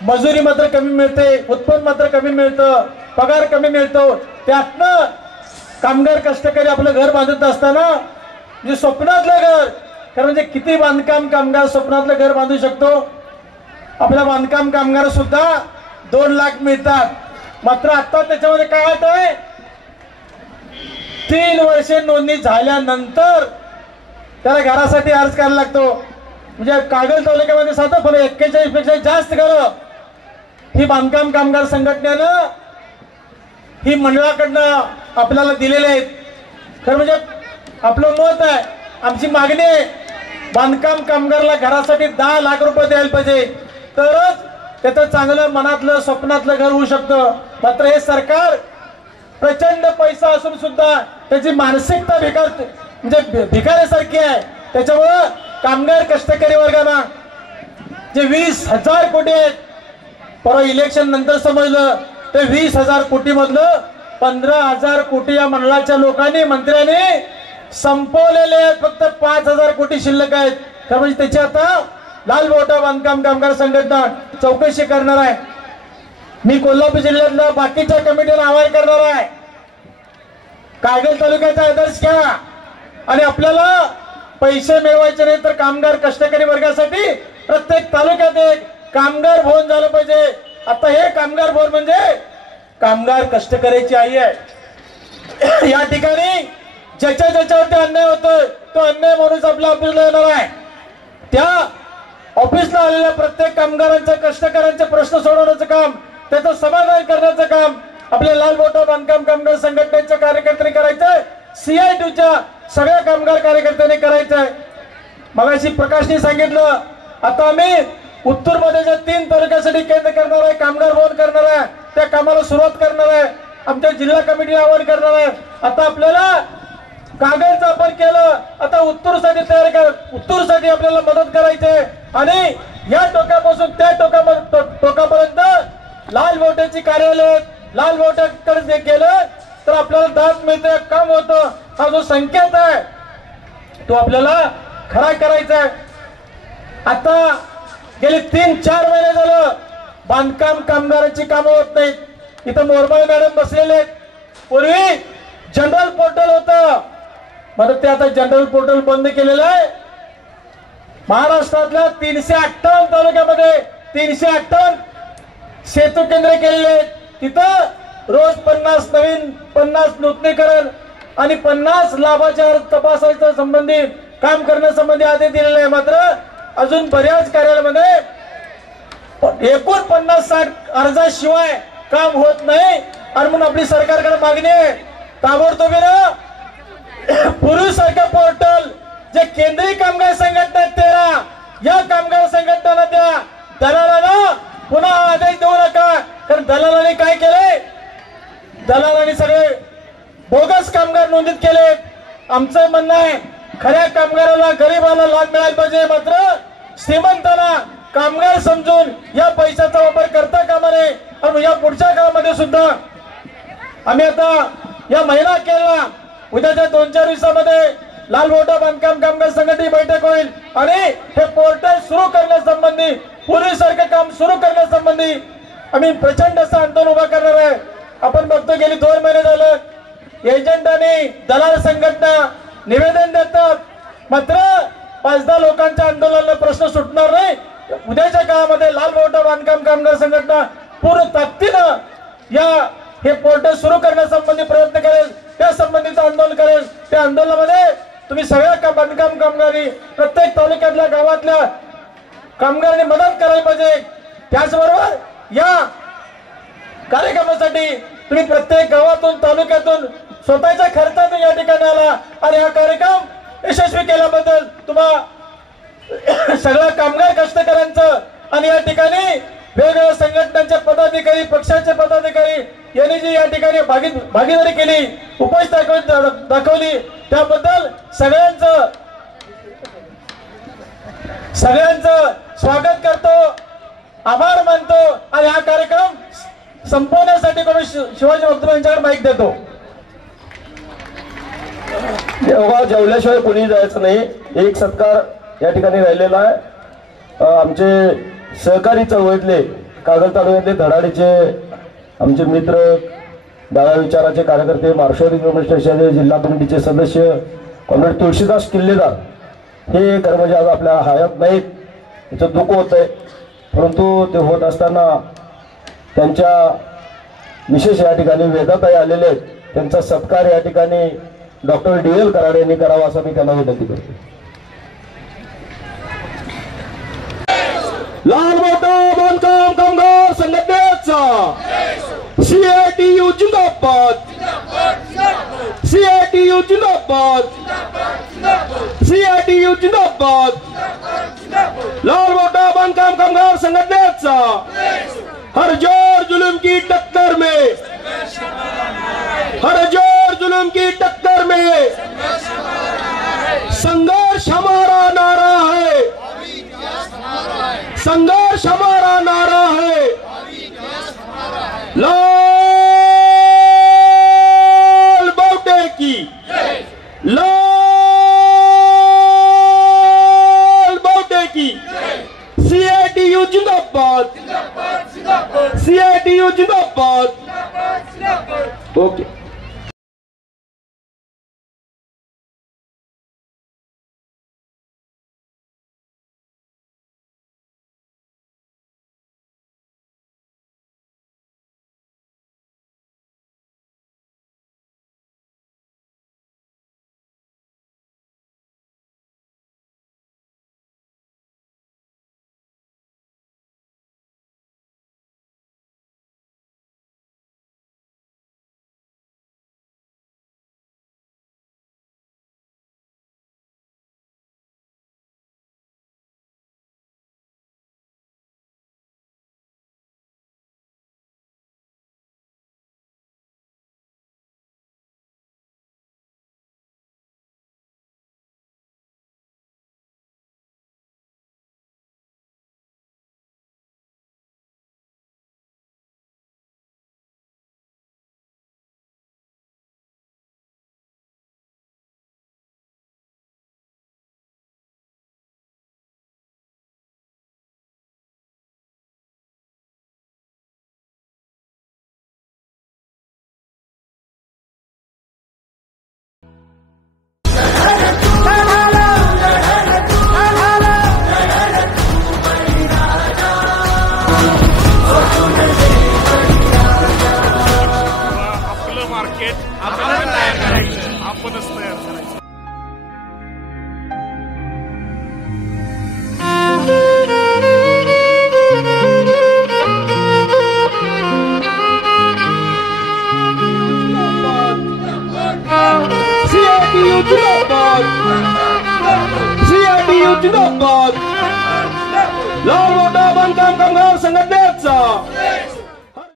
मजुरी मात्र कमी मिळते, उत्पन्न मात्र कमी मिळतं, पगार कमी मिळतो. त्यातनं कामगार कष्टकरी आपलं घर बांधत असताना म्हणजे स्वप्नातलं घर, कारण म्हणजे किती बांधकाम कामगार स्वप्नातलं घर बांधू शकतो? आपल्या बांधकाम कामगार सुद्धा 2 लाख मिळतात. मात्र आता त्याच्यामध्ये काय होत आहे? 3 वर्षे नोंदणी झाल्यानंतर त्याला घरासाठी अर्ज करायला लागतो. म्हणजे कागल तालुक्यामध्ये साधं फक्त 41 पेक्षा जास्त घरं ही बांधकाम कामगार संघटनेनं ही मंडळाकडनं आपल्याला दिलेले आहेत. खरं म्हणजे आपलं मत आहे, आमची मागणी आहे, बांधकाम कामगारला घरासाठी 10 लाख रुपये द्यायला पाहिजे, तरच त्याचं चांगलं मनातलं स्वप्नातलं घर होऊ शकतं. मात्र हे सरकार प्रचंड पैसा असून सुद्धा त्याची मानसिकता म्हणजे भिकाऱ्यासारखी आहे. त्याच्यामुळं कामगार कष्टकरी वर्गांना जे 20,000 कोटी आहेत, परवा इलेक्शन नंतर समजलं ते 20,000 कोटी मधलं 15,000 कोटी या मंडळाच्या लोकांनी मंत्र्यांनी संपवलेले आहेत. फक्त 5,000 कोटी शिल्लक आहेत. तर म्हणजे त्याची आता लाल बोटा बांधकाम कामगार संघटना चौकशी करणार आहे. मी कोल्हापूर जिल्ह्यातल्या बाकीच्या कमिटीला आवाहन करणार आहे, कागल तालुक्याचा आदर्श घ्या आणि आपल्याला पैसे मिळवायचे नाही तर कामगार कष्टकरी वर्गासाठी प्रत्येक तालुक्यात एक कामगार भवन झालं पाहिजे. आता हे कामगार भवन म्हणजे कामगार कष्टकऱ्याची आई आहे. या ठिकाणी ज्याच्यावरती अन्याय होतोय तो अन्याय माणूस आपल्या ऑफिसला येणार आहे. त्या ऑफिसला आलेल्या प्रत्येक कामगारांचं कष्टकऱ्यांचे प्रश्न सोडवण्याचं काम, त्याचं समाधान करण्याचं काम आपल्या लाल बोटा बांधकाम कामगार संघटनेच्या कार्यकर्त्यांनी करायचंय. CITUच्या सगळ्या कामगार कार्यकर्त्यांनी करायचंय. मगाशी प्रकाशने सांगितलं, आता आम्ही उत्तरमध्ये ज्या 3 तालुक्यासाठी केंद्र करणार आहे, कामगार भवन करणार आहे, त्या कामाला सुरुवात करणार आहे. आमच्या जिल्हा कमिटीला आवाहन करणार आहे. आता आपल्याला कागलचं आपण केलं, आता उत्तूरसाठी तयार कर, उत्तूरसाठी आपल्याला मदत करायची आहे. आणि या टोकापासून त्या टोकापर्यंत लाल बोट्याची कार्यालय लाल बोट्याकडे केलं तर आपल्याला दाद मिळते, काम होतं. हा जो संकेत आहे तो आपल्याला खरा करायचा आहे. आता गेले 3-4 महिने झालं बांधकाम कामगारांची कामं होत नाहीत. इथं मोरबाई मॅडम बसलेले आहेत. पूर्वी जनरल पोर्टल होतं, मग ते आता जनरल पोर्टल बंद केलेलं आहे. महाराष्ट्रातल्या 358 तालुक्यामध्ये 358 सेतू केंद्र केलेले आहेत. तिथं रोज 50 नूतनीकरण आणि 50 लाभाच्या तपासायचं संबंधी काम करण्यासंबंधी आदेश दिलेले आहे. मात्र अजून बऱ्याच कार्यालयामध्ये एकूण 50-60 अर्जाशिवाय काम होत नाही. आणि म्हणून आपली सरकारकडे मागणी आहे, ताबडतोबीनं पूर्वीसारखं पोर्टल जे केंद्रीय कामगार संघटना 13 या कामगार संघटनांना द्या. दलालांना पुन्हा आदेश देऊ नका, कारण दलालांनी काय केलंय, दलालांनी सगळे बोगस कामगार नोंदीत केले. आमचं म्हणणं आहे खऱ्या कामगाराला गरीबाला लाभ मिळाला पाहिजे, मात्र श्रीमंतांना कामगार समजून या पैशाचा वापर करता कामा नये. आणि या पुढच्या काळामध्ये सुद्धा आम्ही आता या महिला केला उद्याच्या 2-4 दिवसामध्ये लाल बोटा बांधकाम कामगार संघटनेची बैठक होईल आणि हे पोर्टल सुरू करण्यासंबंधी पूर्वीसारखं काम सुरू करण्यासंबंधी आम्ही प्रचंड असं आंदोलन उभा करणार आहे. आपण बघतो गेली 2 महिने झालं एजंट आणि दलाल संघटना निवेदन देतात, मात्र 5-10 लोकांच्या आंदोलनाला प्रश्न सुटणार नाही. उद्याच्या काळामध्ये लाल बावटा बांधकाम कामगार संघटना पूर्ण ताकदीनं हे पोर्टल सुरू करण्यासंबंधी प्रयत्न करेल, त्या संबंधीचं आंदोलन करेल. त्या आंदोलनामध्ये तुम्ही सगळ्या बांधकाम कामगारी प्रत्येक तालुक्यातल्या गावातल्या कामगारांनी मदत करायला पाहिजे. त्याचबरोबर या कार्यक्रमासाठी तुम्ही प्रत्येक गावातून तालुक्यातून स्वतःच्या खर्चातून या ठिकाणी आला आणि हा कार्यक्रम यशस्वी केल्याबद्दल तुम्हा सगळ्या कामगार कष्टकऱ्यांचं आणि या ठिकाणी वेगवेगळ्या संघटनांचे पदाधिकारी, पक्षाचे पदाधिकारी यांनी जी या ठिकाणी भागीदारी केली, उपस्थिती दाखवली, त्याबद्दल सगळ्यांचं स्वागत करतो, आभार मानतो आणि हा कार्यक्रम संपवण्यासाठी शिवाजी भक्तराव यांच्याकडे माईक देतो. जेवल्याशिवाय कोणी जायचं नाही. एक सत्कार या ठिकाणी राहिलेला आहे. आमचे सहकारी चळवळीतले कागल तालुक्यातले धडाडीचे आमचे मित्र, डाव्या विचाराचे कार्यकर्ते, मार्शल कम्युनिस्टचे जिल्हा कमिटीचे सदस्य कॉम्रेड तुळशीदास किल्लेदार हे कर्मचारी आज आपल्या हयात नाहीत. याचं दुःख होत आहे. परंतु ते होत असताना त्यांच्या विशेष या ठिकाणी वेदाताई आलेले आहेत. त्यांचा सत्कार या ठिकाणी डॉक्टर DL कराड यांनी करावा असं मी त्यांना विनंती करतो. लाल बावटा बांधकाम कामगार संघटनेचा CITU जिंदाबाद, CITU जिंदाबाद, CITU जिंदाबाद. लाल बावटा बांधकाम कामगार संघटनेचा हर जोर जुल्म की टक्कर में, हर जोर जुल्म की टक्कर में संघर्ष हमारा नारा है, संघर्ष हमारा नारा है. लाल बावटे की, लाल बावटे की. CITU जिंदाबाद, CITU जिंदाबाद. ओके.